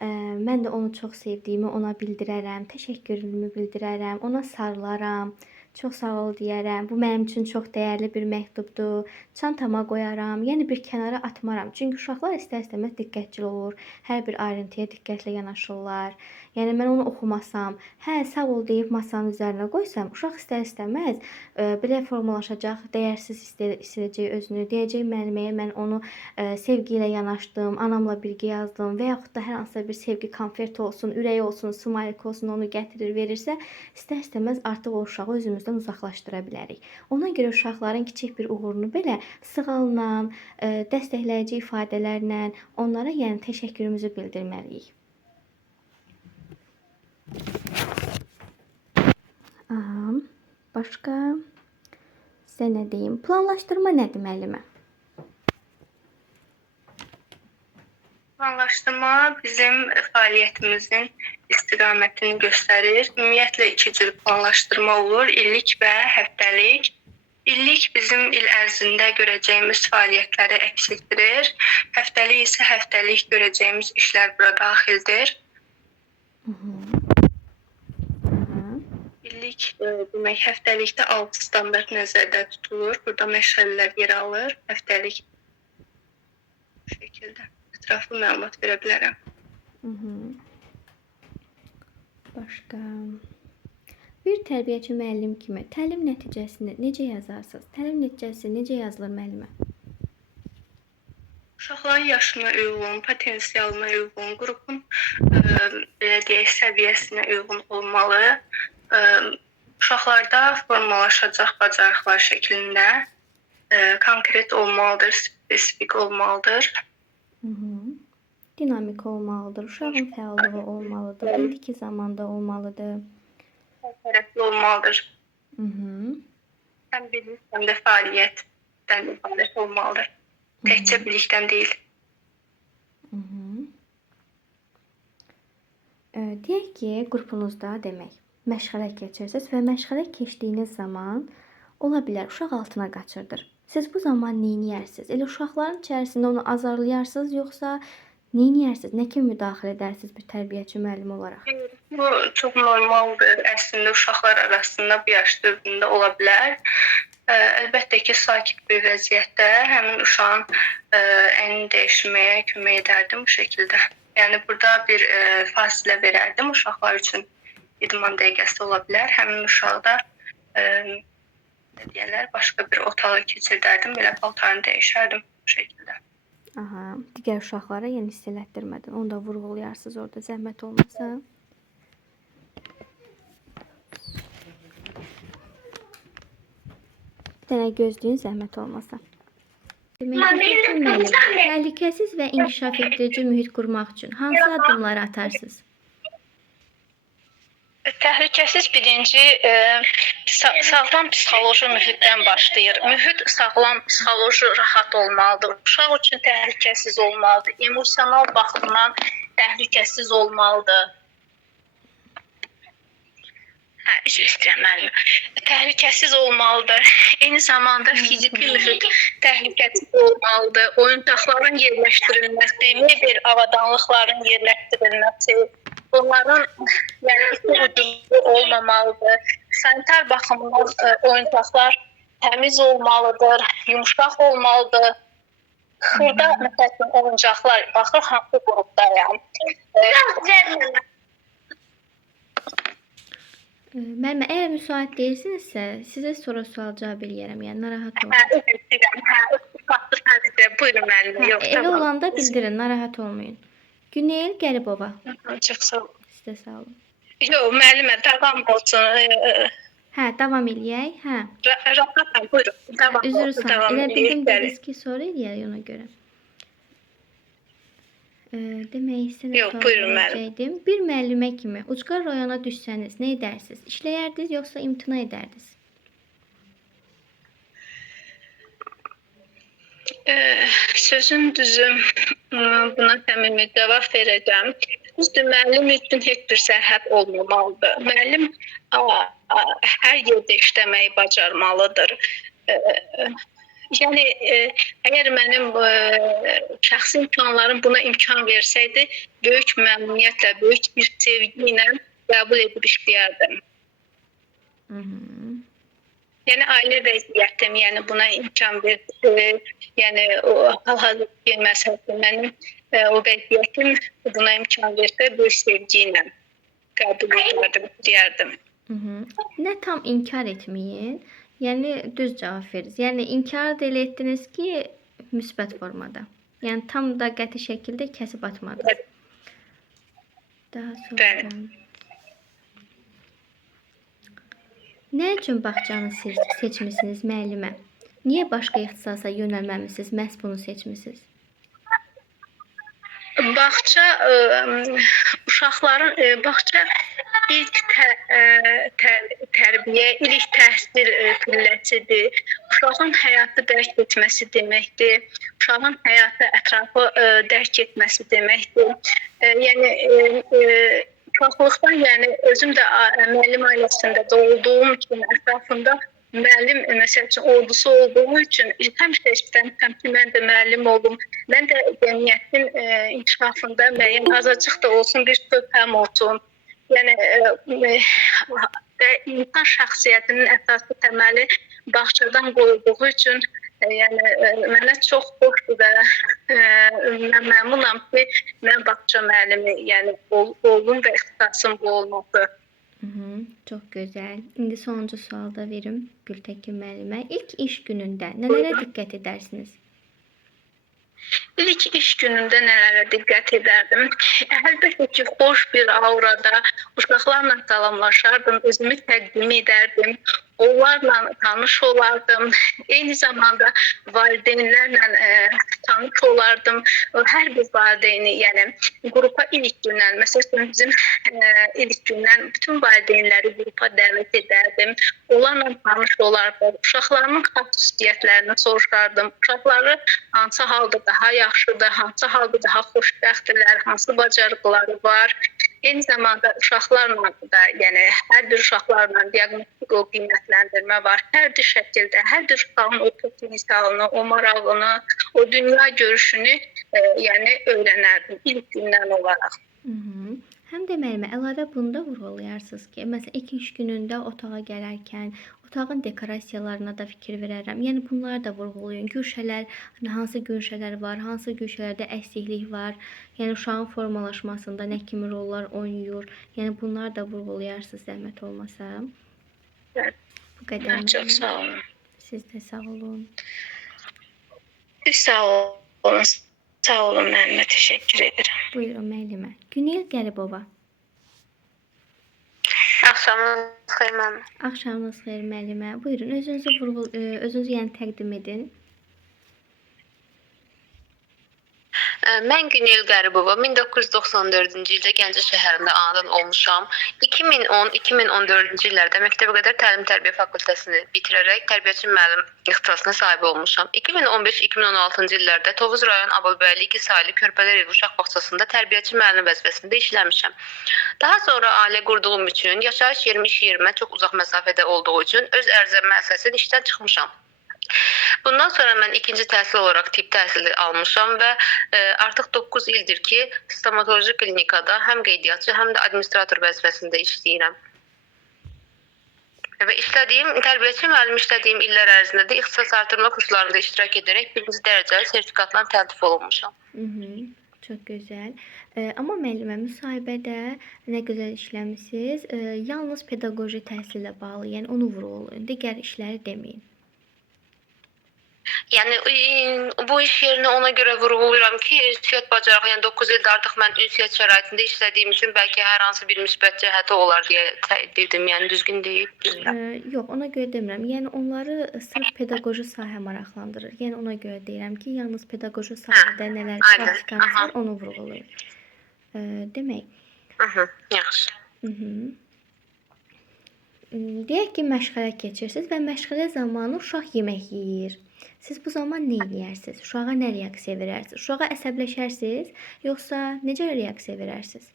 Mən də onu çox sevdiyimi ona bildirərəm, təşəkkürümü bildirərəm, ona sarılaram, çox sağ ol deyərəm. Bu mənim üçün çox dəyərli bir məktubdur. Çantama qoyaram, yəni bir kənara atmaram. Çünki uşaqlar istər-istəməz diqqətli olur, hər bir ayrıntıya diqqətlə yanaşırlar. Yəni mən onu oxumasam, sağ ol deyib masanın üzərinə qoysam, uşaq istər-istəməz belə formalaşacaq, dəyərsiz hissedəcək özünü. Deyəcək müəlliməyə mən onu sevgi ilə yanaşdım, anamla birgə yazdım və yaxud da hər hansısa bir sevgi konfet olsun, ürək olsun, smaylik olsun, onu gətirir, verirsə, istər-istəməz artıq o uşağı özümüzdən uzaqlaşdıra bilərik. Ona görə uşaqların kiçik bir uğurunu belə sığalla, dəstəkləyici ifadələrlə onlara yəni təşəkkürümüzü bildirməliyik. Başqa sizə nə deyim? Planlaşdırma nədir müəllimə? Planlaşdırma bizim fəaliyyətimizin istiqamətini göstərir. Ümumiyyətlə 2 cür planlaşdırma olur, illik və həftəlik. İllik bizim il ərzində görəcəyimiz fəaliyyətləri əks etdirir. Həftəlik isə həftəlik görəcəyimiz işlər bura daxildir. İllik demək həftəlikdə 6 standart nəzərdə tutulur. Burada məşğələlər yer alır. Həftəlik bu şəkildə ətraflı məlumat verə bilərəm. Başqa bir tərbiyəçi müəllim kimi təlim nəticəsini necə yazarsınız? Təlim nəticəsi necə yazılır müəllimə? Uşaqların yaşına uyğun, potensialına uyğun, qrupun belə deyək səviyyəsinə uyğun olmalı. Uşaqlarda formalaşacaq bacarıqlar şəklində konkret olmalıdır, spesifik olmalıdır. Dinamik olmalıdır, uşağın fəallığı olmalıdır, indiki zamanda olmalıdır. Tərəfli olmalıdır. Həm bilik, həm də fəaliyyətdən ibarət olmalıdır. Təkcə bilikdən deyil. Deyək ki, qrupunuzda demək, məşğələ keçirsiniz və məşğələ keçdiyiniz zaman ola bilər uşaq altına qaçırdır. Siz bu zaman nə edərsiniz? Elə uşaqların içərisində onu azarlayarsınız, yoxsa nə edərsiniz? Nə kimi müdaxilə edərsiniz bir tərbiyəçi müəllim olaraq? Bu çox normaldır. Əslində uşaqlar arasında bu yaş dövründə ola bilər. Əlbəttə ki, sakit bir vəziyyətdə həmin uşağın əlini dəyişməyə kömək edərdim bu şəkildə. Yəni burada bir fasilə verərdim uşaqlar üçün. idman dəqiqəsi ola bilər. Həmin uşaqda nə deyirlər, başqa bir otağa keçirdərdim, belə paltarını dəyişərdim bu şəkildə. Aha, digər uşaqlara yəni hiss elətdirmədin. Onu da vurğulayarsınız orada zəhmət olmasa. Bir dənə gözləyin zəhmət olmasa. Demək ki, müəllim, təhlükəsiz və inkişaf etdirici mühit qurmaq üçün hansı addımları atarsınız? Təhlükəsiz birinci sağlam psixoloji mühitdən başlayır. Mühit sağlam, psixoloji rahat olmalıdır. Uşaq üçün təhlükəsiz olmalıdır. Emosional baxımdan təhlükəsiz olmalıdır. Üzr istəyirəm müəllim. Təhlükəsiz olmalıdır. Eyni zamanda fiziki mühit təhlükəsiz olmalıdır. Oyuncaqların yerləşdirilməsi, mebel avadanlıqların yerləşdirilməsi, bunların yəni ucuzluğu olmamalıdır. Sanitar baxımdan oyuncaqlar təmiz olmalıdır, yumuşaq olmalıdır. Xırda məsələn oyuncaqlar baxır hansı qrupdayam. Müəllimə, əgər müsait deyilsinizsə, sizə sonra sual cavab eləyərəm. Yəni narahat olmayın. Buyurun müəllim. Yox, Elə olanda bildirin, narahat olmayın. Günel Qəribova. Çox sağ olun. Sizə sağ olun. Yox, müəllimə davam olsun. Hə, davam eləyək. Hə. Rahatam, buyurun. Davam Üzr olsun. istəyirəm. Elə bildim dediniz ki, sonra eləyək ona görə. Demək istəyirəm. Yox, buyurun müəllim. Bir müəllimə kimi ucqar rayona düşsəniz, nə edərsiniz? İşləyərdiniz yoxsa imtina edərdiniz? Sözün düzü buna səmimi cavab verəcəm. Düzdür, müəllim üçün heç bir sərhəd olmamalıdır. Müəllim hər yerdə işləməyi bacarmalıdır. Yəni əgər mənim şəxsi imkanlarım buna imkan versəydi, böyük məmnuniyyətlə, böyük bir sevgi ilə qəbul edib işləyərdim. Yəni ailə vəziyyətim, yəni buna imkan verdi. Yəni o hal-hazırki məsələdə mənim o vəziyyətim buna imkan versə böyük sevgi ilə qəbul edərdim, deyərdim. Nə tam inkar etməyin. Yəni düz cavab verirsiniz. Yəni inkar da elə etdiniz ki, müsbət formada. Yəni tam da qəti şəkildə kəsib atmadınız. Daha sonra nə üçün bağçanı seçmisiniz müəllimə? Niyə başqa ixtisasa yönəlməmisiniz, məhz bunu seçmisiniz? Bağça uşaqların bağça ilk tərbiyə, ilk təhsil pilləsidir. Uşağın həyatı dərk etməsi deməkdir. Uşağın həyatı, ətrafı dərk etməsi deməkdir. Yəni uşaqlıqdan, yəni özüm də müəllim ailəsində doğulduğum üçün ətrafında müəllim məsəl üçün ordusu olduğu üçün həmişə istəmişəm ki, mən də müəllim olum. Mən də cəmiyyətin inkişafında müəyyən azacıq da olsun bir töhfəm olsun. Yəni insan şəxsiyyətinin əsası təməli bağçadan qoyulduğu üçün yəni mənə çox xoşdur və mən məmnunam ki, mən bağça müəllimi yəni oldum və ixtisasım bu olması. Çox gözəl. İndi sonuncu sual da verim Gültəkin müəllimə. İlk iş günündə nələrə diqqət edərsiniz? İlk iş günündə nələrə diqqət edərdim? Əlbəttə ki, xoş bir aurada uşaqlarla salamlaşardım, özümü təqdim edərdim, onlarla tanış olardım. Eyni zamanda valideynlərlə tanış olardım. Hər bir valideyni, yəni qrupa ilk gündən, məsələn bizim ilk gündən bütün valideynləri qrupa dəvət edərdim. Onlarla tanış olardım. Uşaqlarımın xüsusiyyətlərini soruşardım. Uşaqları hansı halda daha yaxşıdır, hansı halda daha xoşbəxtdirlər, hansı bacarıqları var. Eyni zamanda uşaqlarla da, yəni hər bir uşaqlarla diaqnostik o qiymətləndirmə var. Hər bir şəkildə, hər bir uşağın o potensialını, o marağını, o dünya görüşünü yəni öyrənərdim ilk gündən olaraq. Həm deməli, əlavə bunda vurğulayarsınız ki, məsələn, ilk iş günündə otağa gələrkən otağın dekorasiyalarına da fikir verərəm. Yəni bunları da vurğulayın. Güşələr, hansı güşələr var, hansı güşələrdə əksiklik var. Yəni uşağın formalaşmasında nə kimi rollar oynayır. Yəni bunları da vurğulayarsınız zəhmət olmasa. Bu qədər. Çox sağ olun. Siz də sağ olun. Siz sağ olun. Sağ olun müəllimə, təşəkkür edirəm. Buyurun müəllimə. Günel Qəribova. Axşamınız xeyir müəllimə. Axşamınız xeyir müəllimə. Buyurun özünüzü yəni təqdim edin. Mən Günel Qəribova 1994-cü ildə Gəncə şəhərində anadan olmuşam. 2010-2014-cü illərdə məktəbəqədər təlim-tərbiyə fakültəsini bitirərək tərbiyəçi müəllim ixtisasına sahib olmuşam. 2015-2016-cı illərdə Tovuz rayon Abulbəyli 2 saylı Körpələr evi uşaq bağçasında tərbiyəçi müəllim vəzifəsində işləmişəm. Daha sonra ailə qurduğum üçün yaşayış yerim iş yerimə çox uzaq məsafədə olduğu üçün öz ərzəmə əsasən işdən çıxmışam. Bundan sonra mən ikinci təhsil olaraq tibb təhsili almışam və artıq 9 ildir ki, stomatoloji klinikada həm qeydiyyatçı, həm də administrator vəzifəsində işləyirəm. Və tərbiyəçi müəllim işlədiyim illər ərzində də ixtisas artırma kurslarında iştirak edərək birinci dərəcəli sertifikatla təltif olunmuşam. Çox gözəl. Amma müəllimə, müsahibədə nə gözəl işləmisiniz. Yalnız pedaqoji təhsillə bağlı, yəni onu vurğulayın. Digər işləri deməyin. Yəni bu iş yerinə ona görə vurğulayıram ki, ünsiyyət bacarığı, yəni 9 ildə artıq mən ünsiyyət şəraitində işlədiyim üçün bəlkə hər hansı bir müsbət cəhəti olar deyə dedim, yəni düzgün deyil. Yox, ona görə demirəm. Yəni onları sırf pedaqoji sahə maraqlandırır. Yəni ona görə deyirəm ki, yalnız pedaqoji sahədə nələr praktikanız var, onu vurğulayın. Demək. Yaxşı. Deyək ki, məşğələ keçirsiniz və məşğələ zamanı uşaq yemək yeyir. Siz bu zaman nə edərsiniz? Uşağa nə reaksiya verərsiniz? Uşağa əsəbləşərsiniz, yoxsa necə reaksiya verərsiniz?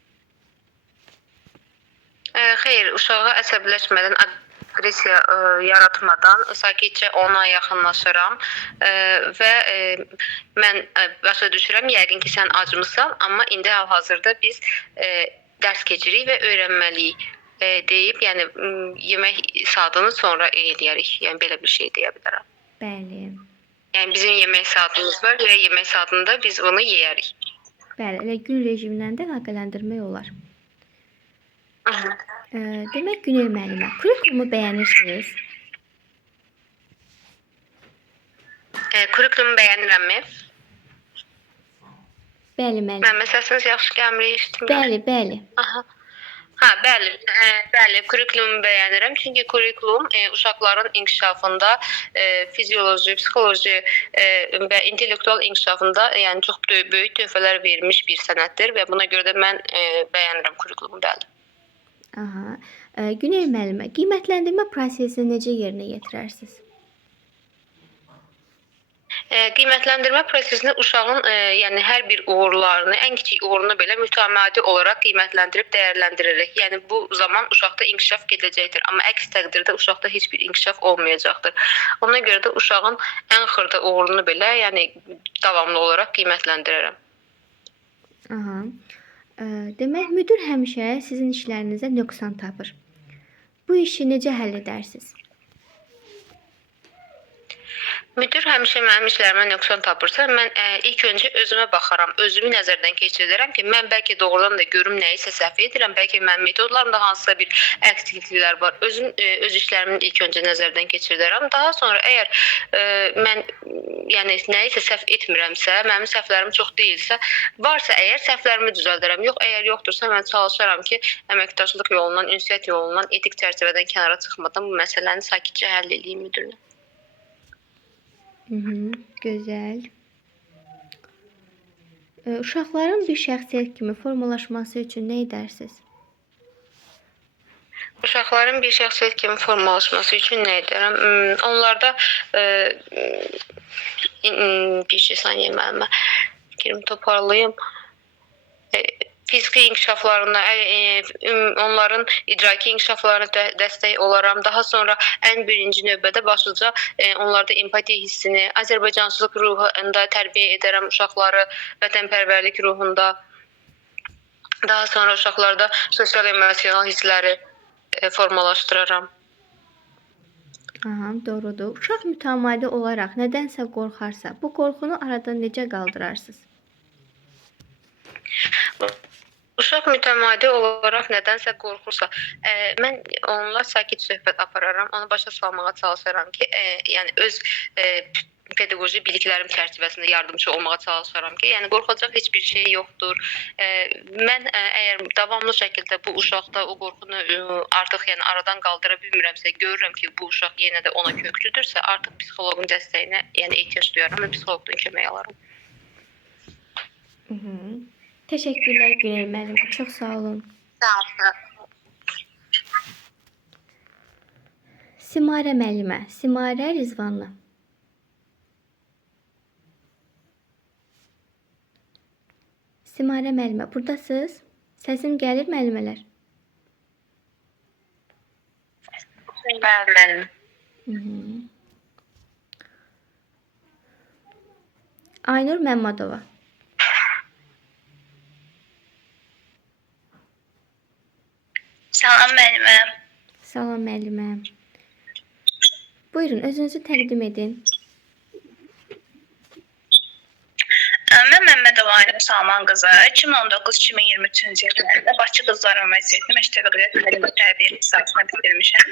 Xeyr, uşağa əsəbləşmədən, aqressiya yaratmadan sakitcə ona yaxınlaşıram və mən başa düşürəm, yəqin ki, sən acmısan, amma indi hal-hazırda biz dərs keçirik və öyrənməliyik deyib, yəni yemək saatını sonra eləyərik. Yəni belə bir şey deyə bilərəm. Bəli. Yəni bizim yemək saatımız var və yemək saatında biz bunu yeyərik. Bəli, elə gün rejimindən də əlaqələndirmək olar. Demək Günel müəllimə, kurikulumu bəyənirsiniz? Kurikulumu bəyənirəmmi? Bəli müəllim. Mənim səsiniz yaxşı gəlmir, eşitmirəm. Bəli. Aha. Bəli, kurikulumu bəyənirəm. Çünki kurikulum uşaqların inkişafında, fizioloji, psixoloji və intellektual inkişafında yəni çox böyük töhfələr vermiş bir sənəddir və buna görə də mən bəyənirəm kurikulumu, bəli. Günel müəllimə, qiymətləndirmə prosesini necə yerinə yetirərsiniz? Qiymətləndirmə prosesində uşağın yəni hər bir uğurlarını, ən kiçik uğurunu belə mütəmadi olaraq qiymətləndirib dəyərləndirərək, yəni bu zaman uşaqda inkişaf gedəcəkdir, amma əks təqdirdə uşaqda heç bir inkişaf olmayacaqdır. Ona görə də uşağın ən xırda uğurunu belə, yəni davamlı olaraq qiymətləndirərəm. Demək, müdir həmişə sizin işlərinizə nöqsan tapır. Bu işi necə həll edərsiniz? Müdir həmişə mənim işlərimə nöqsan tapırsa, mən ilk öncə özümə baxaram, özümü nəzərdən keçirirəm ki, mən bəlkə doğrudan da görüm nəyisə səhv edirəm, bəlkə mənim metodlarımda hansısa bir əksikliklər var. Öz işlərimin ilk öncə nəzərdən keçirirəm. Daha sonra əgər mən yəni nəyisə səhv etmirəmsə, mənim səhvlərim çox deyilsə, varsa əgər səhvlərimi düzəldərəm. Yox, əgər yoxdursa mən çalışaram ki, əməkdaşlıq yolundan, ünsiyyət yolundan, etik çərçivədən kənara çıxmadan bu məsələni sakitcə həll edeyim müdürlə. Gözəl. Uşaqların bir şəxsiyyət kimi formalaşması üçün nə edərsiniz? Uşaqların bir şəxsiyyət kimi formalaşması üçün nə edərəm? Onlarda bir saniyə müəllimə fikrimi toparlayım. Fiziki inkişaflarına, onların idraki inkişaflarına dəstək olaram. Daha sonra ən birinci növbədə başlıca onlarda empatiya hissini, Azərbaycançılıq ruhunda tərbiyə edərəm uşaqları, vətənpərvərlik ruhunda. Daha sonra uşaqlarda sosial emosional hissləri formalaşdıraram. Aha, doğrudur. Uşaq mütəmadi olaraq nədənsə qorxarsa, bu qorxunu aradan necə qaldırarsınız? Uşaq mütəmadi olaraq nədənsə qorxursa, mən onunla sakit söhbət apararam, onu başa salmağa çalışaram ki, yəni öz pedaqoji biliklərim çərçivəsində yardımçı olmağa çalışaram ki, yəni qorxacaq heç bir şey yoxdur. Mən əgər davamlı şəkildə bu uşaqda o qorxunu artıq yəni aradan qaldıra bilmirəmsə, görürəm ki, bu uşaq yenə də ona köklüdürsə, artıq psixoloqun dəstəyinə yəni ehtiyac duyarım və psixoloqdan kömək alaram. Təşəkkürlər Günel müəllim. Çox sağ olun. Sağ olun. Simarə müəllimə, Simarə Rizvanlı. Simarə müəllimə, buradasınız? Səsim gəlir müəllimələr? Bəli. Aynur Məmmadova. Salam müəllimə. Salam müəllimə. Buyurun, özünüzü təqdim edin. Mən Məmmədova Aynur Salman qızı 2019-2023-cü illərdə Bakı Qızlar Universiteti Məktəbəqədər Təlim və Tərbiyə ixtisasını bitirmişəm.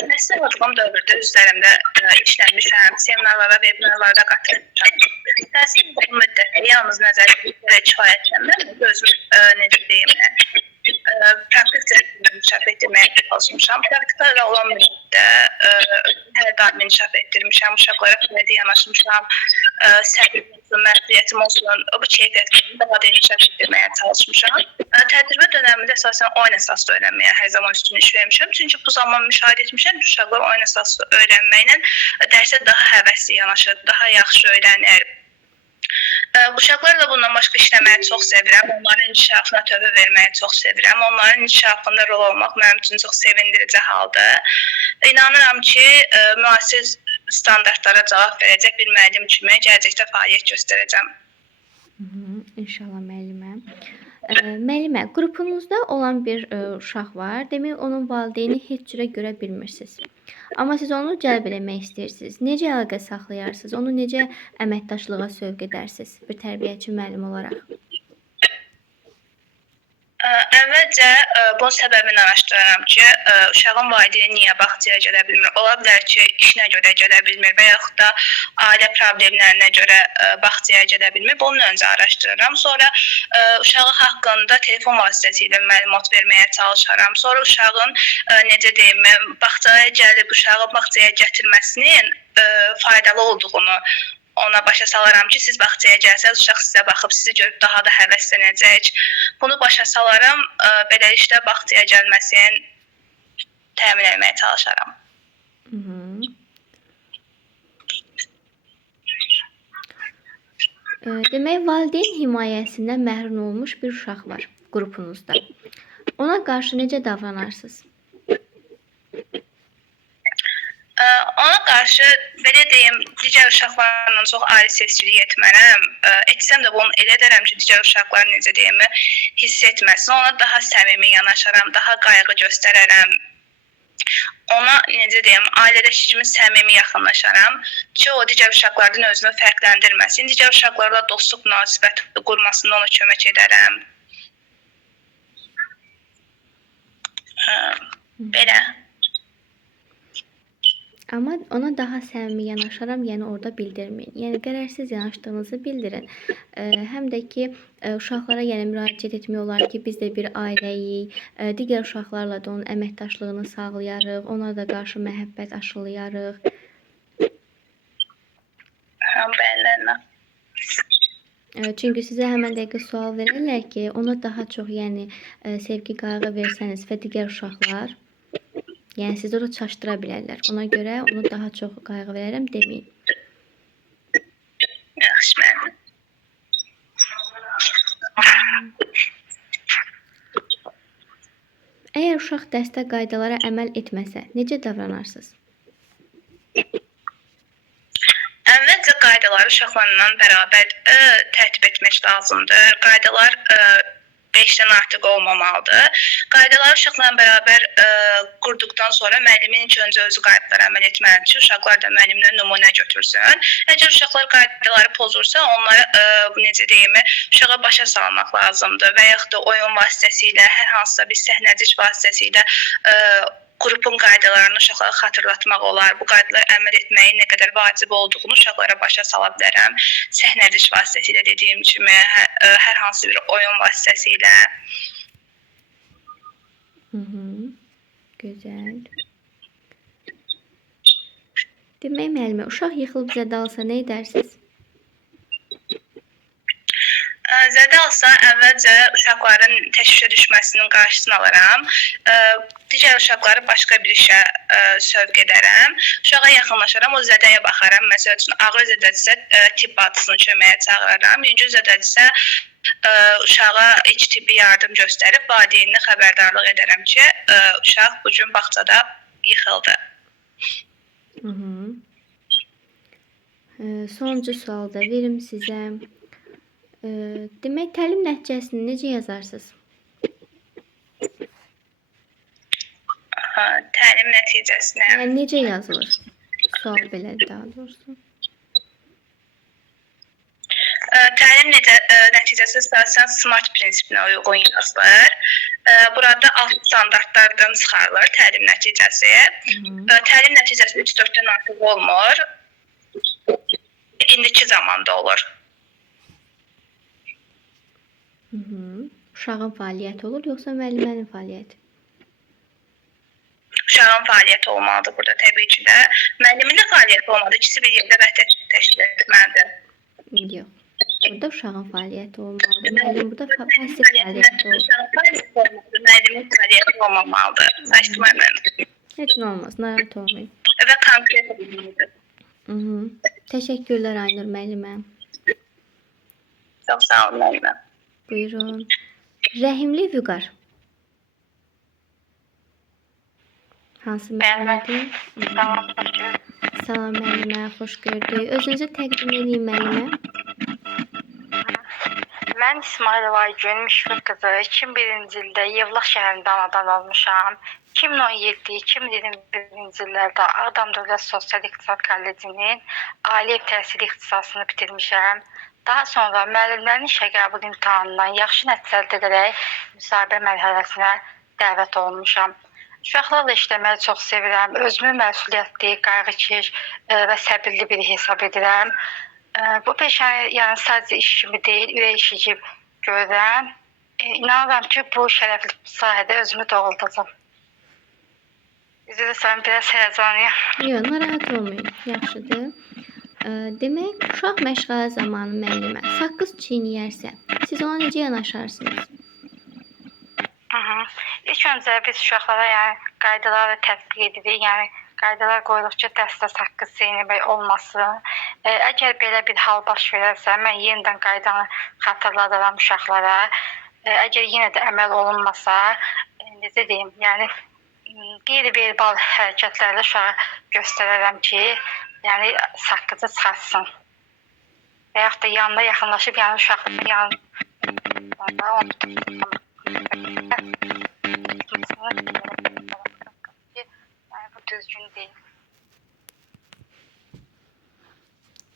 Təhsil aldığım dövrdə üzlərimdə işləmişəm, seminarlara, webinarlara qatılmışam. Təhsil aldığım müddətdə yalnız nəzərdə kifayətlənməm, özüm necə deyim, praktik cəhətdən inkişaf etdirməyə çalışmışam. Praktikada olan müddətdə hər daim inkişaf etdirmişəm, uşaqlara fərdi yanaşmışam, səbrim olsun, məsuliyyətim olsun, bu keyfiyyətlərimi daha da inkişaf etdirməyə çalışmışam. Təcrübə dönəmində əsasən oyun əsaslı öyrənməyə hər zaman üstünlük vermişəm. Çünki bu zaman müşahidə etmişəm ki, uşaqlar oyun əsaslı öyrənməklə dərsə daha həvəsli yanaşır, daha yaxşı öyrənir. Uşaqlarla bundan başqa işləməyi çox sevirəm. Onların inkişafına tövbə verməyi çox sevirəm. Onların inkişafında rol olmaq mənim üçün çox sevindirici haldır. İnanıram ki, müasir standartlara cavab verəcək bir müəllim kimi gələcəkdə fəaliyyət göstərəcəm. İnşallah müəllimə. Müəllimə, qrupunuzda olan bir uşaq var. Demək, onun valideyni heç cürə görə bilmirsiniz. Amma siz onu cəlb eləmək istəyirsiniz. Necə əlaqə saxlayarsınız? Onu necə əməkdaşlığa sövq edərsiniz bir tərbiyəçi müəllim olaraq? Əvvəlcə bunun səbəbini araşdıraram ki, uşağın valideyni niyə bağçaya gələ bilmir? Ola bilər ki, işinə görə gələ bilmir və yaxud da ailə problemlərinə görə bağçaya gələ bilmir. Bunu öncə araşdırıram. Sonra uşağı haqqında telefon vasitəsilə məlumat verməyə çalışaram. Sonra uşağın necə deyim, bağçaya gəlib uşağı bağçaya gətirməsinin faydalı olduğunu ona başa salaram ki, siz bağçaya gəlsəz, uşaq sizə baxıb, sizi görüb daha da həvəslənəcək. Bunu başa salaram, beləliklə bağçaya gəlməsini təmin etməyə çalışaram. Demək, valideyn himayəsindən məhrum olmuş bir uşaq var qrupunuzda. Ona qarşı necə davranarsınız? Ona qarşı belə deyim, digər uşaqlarla çox ayrı seçkilik etmərəm. Etsəm də bunu elə edərəm ki, digər uşaqlar necə deyim, hiss etməsin. Ona daha səmimi yanaşaram, daha qayğı göstərərəm. Ona necə deyim, ailədəki kimi səmimi yaxınlaşaram ki, o digər uşaqlardan özünü fərqləndirməsin. Digər uşaqlarla dostluq münasibəti qurmasında ona kömək edərəm. Belə. Amma ona daha səmimi yanaşaram, yəni orada bildirməyin. Yəni qərarsiz yanaşdığınızı bildirin. Həm də ki, uşaqlara yəni müraciət etmək olar ki, biz də bir ailəyik. Digər uşaqlarla da onun əməkdaşlığını sağlayarıq, ona da qarşı məhəbbət aşılayarıq. Bəli. Çünki sizə həmən dəqiqə sual verərlər ki, ona daha çox yəni sevgi, qayğı versəniz və digər uşaqlar, yəni sizi orada çaşdıra bilərlər. Ona görə onu daha çox qayğı verərəm deməyin. Yaxşı müəllim. Əgər uşaq dərsdə qaydalara əməl etməsə, necə davranarsınız? Əvvəlcə qaydaları uşaqlarla bərabər tərtib etmək lazımdır. Qaydalar 5-dən artıq olmamalıdır. Qaydaları uşaqlarla bərabər qurduqdan sonra müəllimin ilk öncə özü qaydalara əməl etməlidir ki, uşaqlar da müəllimdən nümunə götürsün. Əgər uşaqlar qaydaları pozursa, onları bu necə deyim, uşağa başa salmaq lazımdır və yaxud da oyun vasitəsilə, hər hansısa bir səhnəcilik vasitəsilə qrupun qaydalarını uşaqlara xatırlatmaq olar. Bu qaydalara əməl etməyin nə qədər vacib olduğunu uşaqlara başa sala bilərəm. Səhnəcilik vasitəsilə dediyim kimi, hər hansı bir oyun vasitəsilə. Gözəl. Demək müəllimə, uşaq yıxılıb zədə alsa nə edərsiniz? Zədə alsa əvvəlcə uşaqların təşvişə düşməsinin qarşısını alaram. Digər uşaqları başqa bir işə sövq edərəm. Uşağa yaxınlaşaram, o zədəyə baxaram. Məsəl üçün ağır zədədirsə tibb bacısını köməyə çağırıram. Yüngül zədədirsə uşağa ilk tibbi yardım göstərib valideyninə xəbərdarlıq edərəm ki, uşaq bu gün bağçada yıxıldı. Sonuncu sual da verim sizə. Demək, təlim nəticəsini necə yazarsınız? Təlim nəticəsinə. Yəni necə yazılır? Sual belədir daha doğrusu. Təlim nəticəsi əsasən SMART prinsipinə uyğun yazılır. Burada alt standartlardan çıxarılır təlim nəticəsi. Təlim nəticəsi 3-4-dən artıq olmur. İndiki zamanda olur. Uşağın fəaliyyəti olur, yoxsa müəllimənin fəaliyyəti? Uşağın fəaliyyəti olmalıdır burada təbii ki də. Müəllimin də fəaliyyəti olmalıdır. İkisi bir yerdə vəhdət təşkil etməlidir. Yox. Burada uşağın fəaliyyəti olmalıdır. Müəllim burada pasiv fəaliyyəti olur. Müəllimin fəaliyyəti olmamalıdır. Saçmalıyım. Heç nə olmaz, narahat olmayın. Və konkret olmalıdır. Təşəkkürlər Aynur müəllimə. Çox sağ olun müəllimə. Buyurun. Rəhimli Vüqar. Hansı müəllimədir? Salam müəllimə, xoş gördük. Özünüzü təqdim edin müəllimə. Mən İsmailova Aygün Müşfiq qızı 2001-ci ildə Yevlax şəhərində anadan olmuşam. 2017-2021-ci illərdə Ağdam Dövlət Sosial İqtisad Kollecinin ali təhsil ixtisasını bitirmişəm. Daha sonra müəllimlərin işə qəbul imtahanından yaxşı nəticə əldə edərək müsahibə mərhələsinə dəvət olunmuşam. Uşaqlarla işləməyi çox sevirəm. Özümü məsuliyyətli, qayğıkeş və səbirli biri hesab edirəm. Bu peşəni yəni sadəcə iş kimi deyil, ürək işi kimi görürəm. İnanıram ki, bu şərəfli sahədə özümü doğuldacam. Üzrə biraz həyəcanlıyam. Yox, narahat olmayın. Yaxşıdır. Demək, uşaq məşğələ zamanı müəllimə saqqız çiynəyərsə, siz ona necə yanaşarsınız? İlk öncə biz uşaqlara qaydaları tətbiq edirik. Yəni qaydalar qoyduqca dərsdə saqqız çiynəmək olmasın. Əgər belə bir hal baş verərsə, mən yenidən qaydanı xatırladıram uşaqlara. Əgər yenə də əməl olunmasa, necə deyim, yəni qeyri-verbal hərəkətlərlə uşağa göstərərəm ki, yəni saqqızı çıxartsın. Və yaxud da yanına yaxınlaşıb, yəni uşaqların yanında onu tutmasın. Yəni bu düzgün deyil.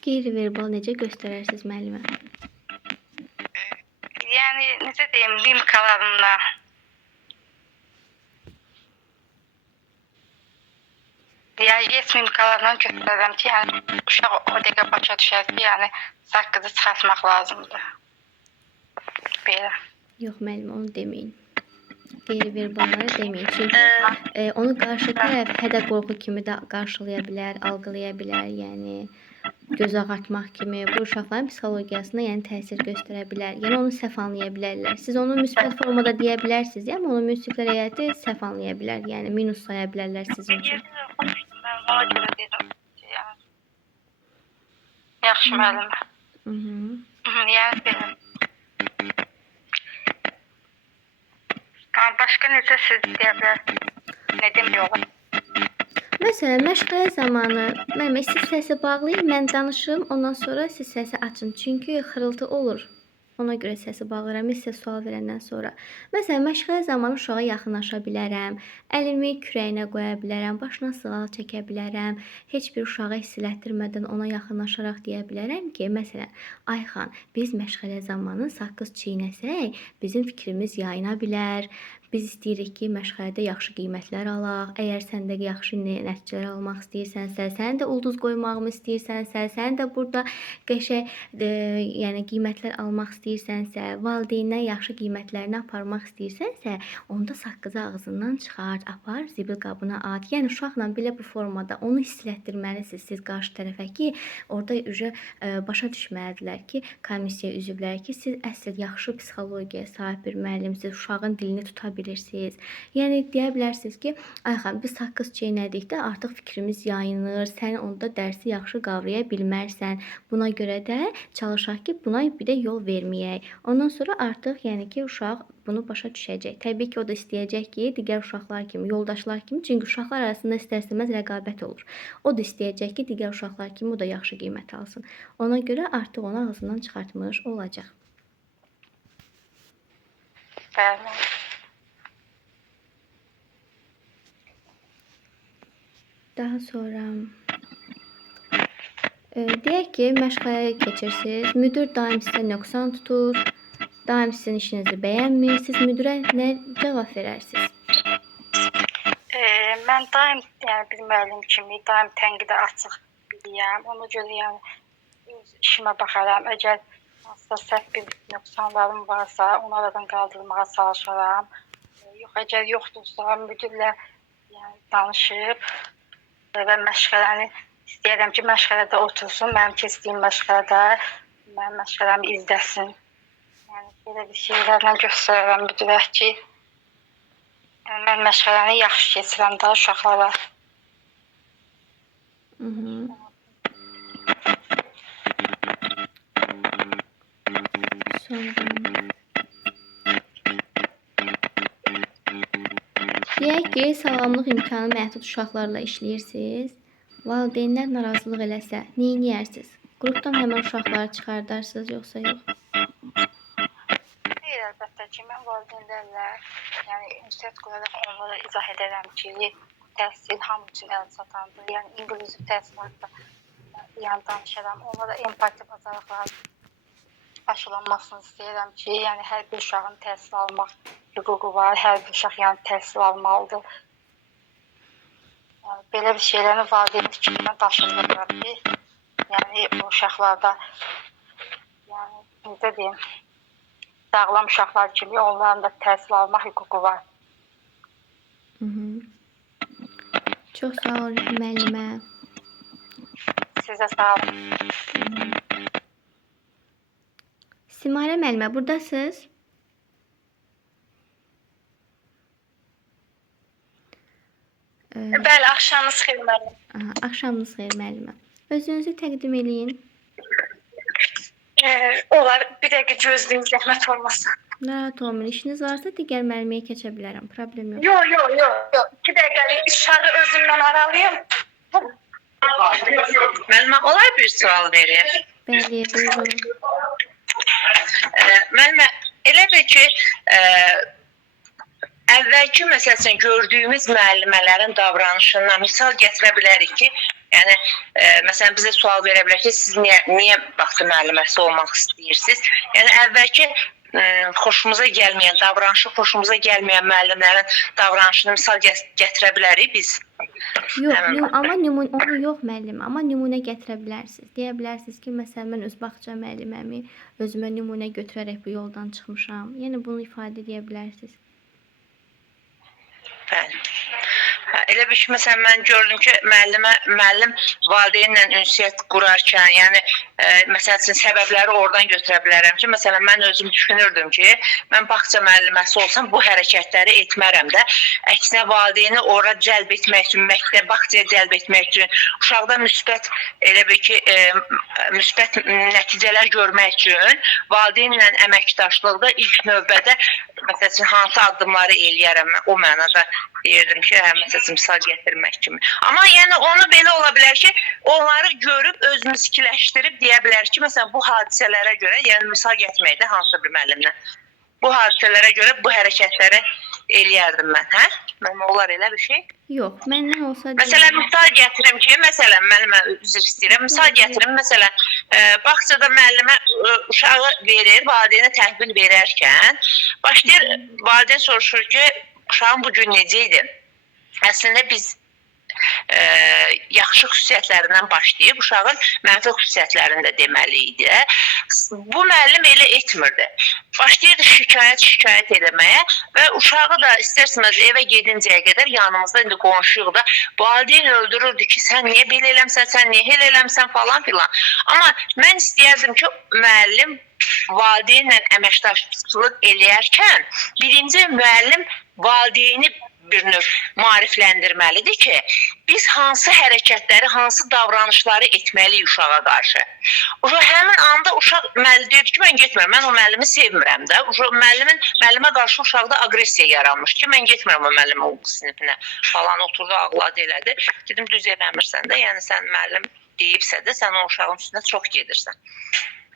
Qeyri-verbal necə göstərərsiniz müəllimə? Yəni necə deyim, mimikalarımla. Yəni yes mimikalarından göstərərəm ki, yəni uşaq o dəqiqə başa düşər ki, yəni saqqızı çıxartmaq lazımdır. Belə. Yox müəllim, onu deməyin. Qeyri-verbalları deməyin. Çünki onu qarşı tərəf hədə qorxu kimi də qarşılaya bilər, algılaya bilər. Yəni göz ağartmaq kimi bu uşaqların psixologiyasına yəni təsir göstərə bilər. Yəni onu səhv anlaya bilərlər. Siz onu müsbət formada deyə bilərsiniz, amma onu münsiflər heyəti səhv anlaya bilər. Yəni minus saya bilərlər sizin üçün. Yaxşı müəllimə. Yəni belə. Başqa necə siz deyə bilərsiniz? Nə demək olur? Məsələn, məşğələ zamanı siz səsi bağlayın, mən danışım, ondan sonra siz səsi açın. Çünki xırıltı olur. Ona görə səsi bağlayıram. Sizə sual verəndən sonra. Məsələn, məşğələ zamanı uşağa yaxınlaşa bilərəm. Əlimi kürəyinə qoya bilərəm. Başına sığal çəkə bilərəm. Heç bir uşağa hiss elətdirmədən ona yaxınlaşaraq deyə bilərəm ki, məsələn, Ayxan, biz məşğələ zamanı saqqız çiynəsək, bizim fikrimiz yayına bilər. Biz istəyirik ki, məşğələdə yaxşı qiymətlər alaq. Əgər sən də yaxşı nəticələr almaq istəyirsənsə, sən də ulduz qoymağımı istəyirsənsə, sən də burada qəşəng yəni qiymətlər almaq istəyirsənsə, valideynə yaxşı qiymətlərini aparmaq istəyirsənsə, onda saqqızı ağzından çıxart, apar, zibil qabına at. Yəni uşaqla belə bu formada onu hiss elətdirməlisiniz siz qarşı tərəfə ki, orada başa düşməlidirlər ki, komissiya üzvləri ki, siz əsl yaxşı psixologiyaya sahib bir müəllimsiniz, uşağın dilini tuta bilirsiniz. Yəni deyə bilərsiniz ki, Ayxan, biz saqqız çeynədikdə artıq fikrimiz yayınır, sən onda dərsi yaxşı qavraya bilmərsən. Buna görə də çalışaq ki, buna bir də yol verməyək. Ondan sonra artıq yəni ki, uşaq bunu başa düşəcək. Təbii ki, o da istəyəcək ki, digər uşaqlar kimi, yoldaşlar kimi, çünki uşaqlar arasında istər-istəməz rəqabət olur. O da istəyəcək ki, digər uşaqlar kimi o da yaxşı qiymət alsın. Ona görə artıq onu ağzından çıxartmış olacaq. Bəli. Daha sonra deyək ki, məşğələyə keçirsiniz. Müdür daim sizə nöqsan tutur. Daim sizin işinizi bəyənmir. Siz müdürə nə cavab verərsiniz? Mən daim yəni bir müəllim kimi daim tənqidə açıq biriyəm. Ona görə yəni öz işimə baxaram. Əgər hansısa səhv bir nöqsanlarım varsa, onu aradan qaldırmağa çalışaram. Yox, əgər yoxdursa, müdürlə yəni danışıb və məşğələni istəyirəm ki, məşğələdə otursun, mənim keçdiyim məşğələdə mənim məşğələmi izləsin. Yəni belə bir şeylərlə göstərərəm müdürə ki, mən məşğələni yaxşı keçirəm də uşaqlara. Sonra deyək ki, sağlamlıq imkanı məhdud uşaqlarla işləyirsiniz. Valideynlər narazılıq eləsə, nə edərsiniz? Qrupdan həmən uşaqları çıxardarsınız, yoxsa yox? Xeyr, əlbəttə ki, mən valideynlərlə yəni ünsiyyət quraraq onlara izah edərəm ki, təhsil hamı üçün əl çatandır. Yəni inklüziv təhsil haqqında yəni danışaram. Onlara empati bacarıqları aşılanmasını istəyirəm ki, yəni hər bir uşağın təhsil almaq hüququ var, hər bir uşaq yəni təhsil almalıdır. Yəni, belə bir şeylərin valideyn fikrinə daşıyırlar ki, yəni o uşaqlarda yəni necə deyim, sağlam uşaqlar kimi onların da təhsil almaq hüququ var. Çox sağ olun müəllimə. Sizə sağ olun. Simarə müəllimə, buradasınız? Bəli, axşamınız xeyir müəllim. Axşamınız xeyir müəllimə. Özünüzü təqdim eləyin. Olar, bir dəqiqə gözləyin, zəhmət olmasa. Narahat olmayın. İşiniz varsa digər müəlliməyə keçə bilərəm. Problem yox. Yox. 2 dəqiqəlik uşağı özümdən aralayım. Müəllimə, olar bir sual verir. Bəli, buyurun. Müəllimə, elə bil ki, əvvəlki məsələn gördüyümüz müəllimələrin davranışından misal gətirə bilərik ki, yəni məsələn bizə sual verə bilər ki, siz niyə vaxtı müəlliməsi olmaq istəyirsiniz? Yəni əvvəlki xoşumuza gəlməyən, davranışı xoşumuza gəlməyən müəllimlərin davranışını misal gətirə bilərik biz. Yox, amma onu yox müəllim, amma nümunə gətirə bilərsiniz. Deyə bilərsiniz ki, məsələn mən öz bağça müəlliməmi özümə nümunə götürərək bu yoldan çıxmışam. Yəni bunu ifadə edə bilərsiniz. Bəli. Elə bir ki, məsələn mən gördüm ki, müəllim valideynlə ünsiyyət qurarkən, yəni məsəl üçün səbəbləri oradan götürə bilərəm ki, məsələn mən özüm düşünürdüm ki, mən bağça müəlliməsi olsam bu hərəkətləri etmərəm də. Əksinə valideyni ora cəlb etmək üçün, məktəb bağçaya cəlb etmək üçün, uşaqda müsbət elə bir ki, müsbət nəticələr görmək üçün valideynlə əməkdaşlıqda ilk növbədə məsələn hansı addımları eləyərəm mən o mənada deyirdim ki, hə məsələn misal gətirmək kimi. Amma yəni onu belə ola bilər ki, onları görüb özümüzkiləşdirib deyə bilər ki, məsələn bu hadisələrə görə, yəni misal gətirməkdə hansısa bir müəllimdən bu hadisələrə görə bu hərəkətləri eləyərdim mən, hə? Mən olar elə bir şey? Yox, məndən olsa Məsələn, misal gətirim ki, məsələn, müəllimə üzr istəyirəm, misal gətirim, məsələn, bağçada müəllimə uşağı verir, valideynə təhvil verərkən, başlayır, valideyn soruşur ki, uşağın bu gün necə idi? Əslində biz yaxşı xüsusiyyətlərindən başlayıb uşağın mənfi xüsusiyyətlərini də deməli idi. Bu müəllim elə etmirdi. Başlayırdı şikayət eləməyə və uşağı da istərsiniz evə gedincəyə qədər yanımızda indi qonşuyuq da valideyn öldürürdü ki, sən niyə belə eləmsən, sən niyə elə eləmsən falan filan. Amma mən istəyərdim ki, müəllim valideynlə əməkdaşlıq eləyərkən birinci müəllim valideyni bir növ maarifləndirməlidir ki, biz hansı hərəkətləri, hansı davranışları etməliyik uşağa qarşı. Həmin anda uşaq müəllim deyir ki, mən getmirəm, mən o müəllimi sevmirəm də. Müəllimə qarşı uşaqda aqressiya yaranmış ki, mən getmirəm o müəllimin sinifinə falan oturdu, ağladı elədi. Dedim, düz eləmirsən də, yəni sən müəllim deyibsə də, sən o uşağın üstünə çox gedirsən.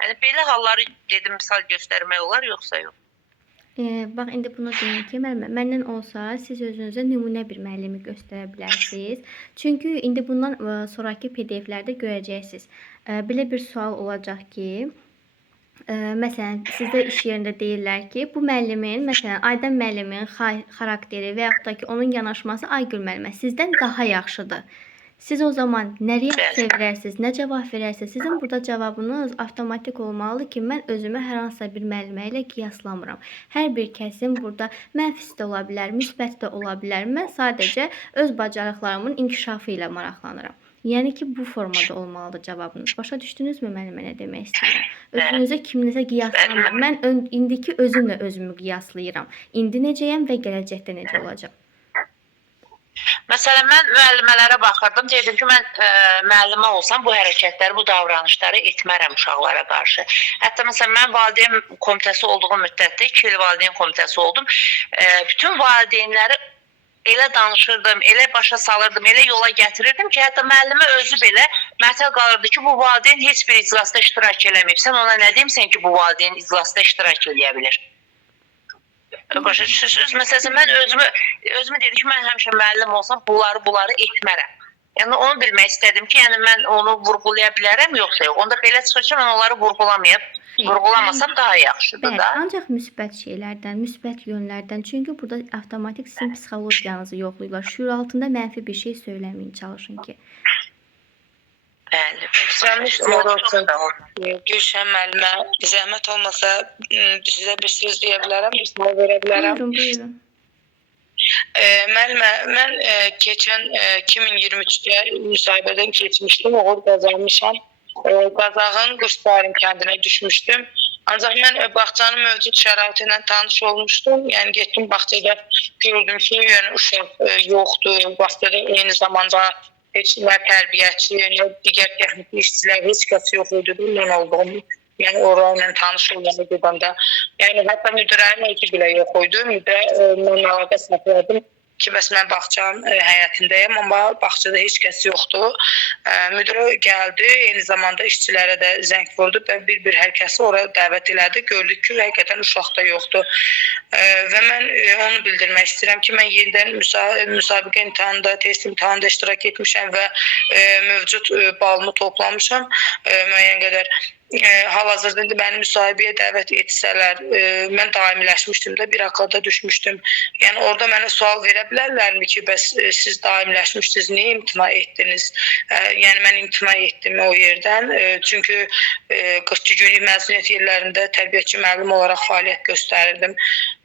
Yəni, belə halları dedim, misal göstərmək olar, yoxsa yox. Bax, indi bunu deyim ki, məndən olsa, siz özünüzə nümunə bir müəllimi göstərə bilərsiniz. Çünki indi bundan sonraki PDF-lərdə görəcəksiniz. Belə bir sual olacaq ki, məsələn, sizdə iş yerində deyirlər ki, bu müəllimin, məsələn, Aydan müəllimin xarakteri və yaxud da ki, onun yanaşması Aygül müəllimə sizdən daha yaxşıdır. Siz o zaman nə reaksiya verərsiniz, nə cavab verərsiniz? Sizin burada cavabınız avtomatik olmalıdır ki, mən özümü hər hansısa bir müəllimə ilə qiyaslamıram. Hər bir kəsin burada mənfisi də ola bilər, müsbət də ola bilər. Mən sadəcə öz bacarıqlarımın inkişafı ilə maraqlanıram. Yəni ki, bu formada olmalıdır cavabınız. Başa düşdünüzmü müəllimə nə demək istəyirəm? Özünüzə kiminizə qiyaslamıram. Mən indiki özümlə özümü qiyaslayıram. İndi necəyəm və gələcəkdə necə olacaq? Məsələn, mən müəllimələrə baxırdım, dedim ki, mən müəllimə olsam bu hərəkətləri, bu davranışları etmərəm uşaqlara qarşı. Hətta məsələn, mən valideyn komitəsi olduğum müddətdə 2 il valideyn komitəsi oldum. Bütün valideynləri elə danışırdım, elə başa salırdım, elə yola gətirirdim ki, hətta müəllimə özü belə məhtəl qalırdı ki, bu valideyn heç bir iclasda iştirak eləməyib. Sən ona nə deyimsən ki, bu valideyn iclasda iştirak eləyə bilir? Başa düşürsünüz. Məsələn, mən özümü dedim ki, mən həmişə müəllim olsam bunları etmərəm. Yəni onu bilmək istədim ki, yəni mən onu vurğulaya bilərəm, yoxsa yox. Onda belə çıxır ki, mən onları vurğulamasam daha yaxşıdır da. Bəli, ancaq müsbət şeylərdən, müsbət yönlərdən. Çünki burada avtomatik sizin psixologiyanızı yoxlayırlar. Şuur altında mənfi bir şey söyləməyin, çalışın ki. Bəli. Gülşən müəllimə, zəhmət olmasa sizə bir söz deyə bilərəm, misal verə bilərəm. Buyurun. Müəllimə, mən keçən 2023-də müsahibədən keçmişdim, uğur qazanmışam. Qazağın Quşbarın kəndinə düşmüşdüm. Ancaq mən bağçanın mövcud şəraiti ilə tanış olmuşdum. Yəni getdim bağçada gördüm ki, yəni uşaq yoxdur. Bağçada eyni zamanda heç nə tərbiyəçi, nə digər texniki işçilər, heç kəs yox idi, mən olduğum, yəni orayla tanış olmaya gedəndə. Yəni hətta müdirənin özü belə yox idi, müdirə mən əlaqə saxladım ki, bəs mən bağçanın həyətindəyəm, amma bağçada heç kəs yoxdur. Müdirə gəldi, eyni zamanda işçilərə də zəng vurdu və bir hər kəsi oraya dəvət elədi. Gördük ki, həqiqətən uşaq da yoxdur. Və mən onu bildirmək istəyirəm ki, mən yenidən müsabiqə imtahanında, test imtahanında iştirak etmişəm və mövcud balımı toplamışam müəyyən qədər. Hal-hazırda indi məni müsahibəyə dəvət etsələr, mən daimiləşmişdim də, bir haqqada düşmüşdüm. Yəni orada mənə sual verə bilərlərmi ki, bəs siz daimiləşmişdiniz, niyə imtina etdiniz? Yəni mən imtina etdim o yerdən. Çünki 42 günlük məzuniyyət yerlərində tərbiyəçi müəllim olaraq fəaliyyət göstərirdim.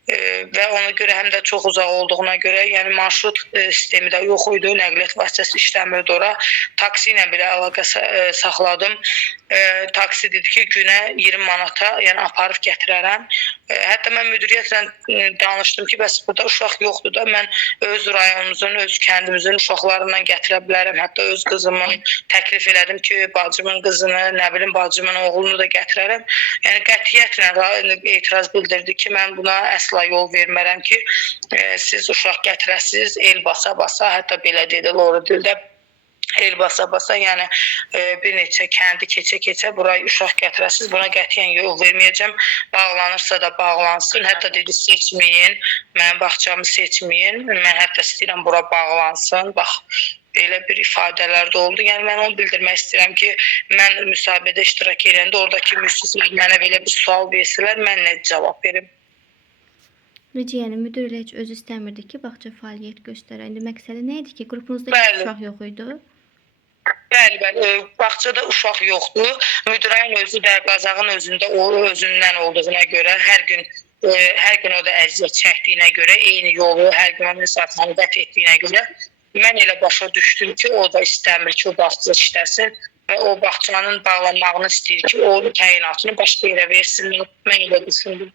Və ona görə həm də çox uzaq olduğuna görə, yəni marşrut sistemi də yox idi, nəqliyyat vasitəsi işləmirdi ora. Taksi ilə belə əlaqə saxladım. taksi dedi ki, günə 20 manata, yəni aparıb gətirərəm. Hətta mən müdiriyyətlə danışdım ki, bəs burada uşaq yoxdur da, mən öz rayonumuzun, öz kəndimizin uşaqlarından gətirə bilərəm. Hətta öz qızımın təklif elədim ki, bacımın qızını, nə bilim, bacımın oğlunu da gətirərəm. Yəni qətiyyətlə etiraz bildirdi ki, mən buna əsla yol vermərəm ki, siz uşaq gətirəsiniz, el basa-basa, hətta belə dedi Lori dildə, el basa-basa, yəni bir neçə kəndi keçə-keçə buraya uşaq gətirəsiniz, buna qətiyyən yol verməyəcəm. Bağlanırsa da bağlansın. Hətta dedi, seçməyin, mənim bağçamı seçməyin. Mən hətta istəyirəm bura bağlansın. Bax, belə bir ifadələr də oldu. Yəni mən onu bildirmək istəyirəm ki, mən müsahibədə iştirak edəndə oradakı müsahiblər mənə belə bir sual versələr, mən nə cavab verim? Necə yəni müdir elə heç özü istəmirdi ki, bağça fəaliyyət göstərə. İndi məqsədi nə idi ki, qrupunuzda Bəli. uşaq yox idi? Bəli, bağçada uşaq yoxdur. Müdürəyin özü də Qazağın özündə o özündən olduğuna görə hər gün o da əziyyət çəkdiyinə görə, eyni yolu hər gün o məsafəni qət etdiyinə görə mən elə başa düşdüm ki, o da istəmir ki, o bağça işləsin və o bağçanın bağlanmağını istəyir ki, o təyinatını başqa yerə versin. Mən elə düşündüm.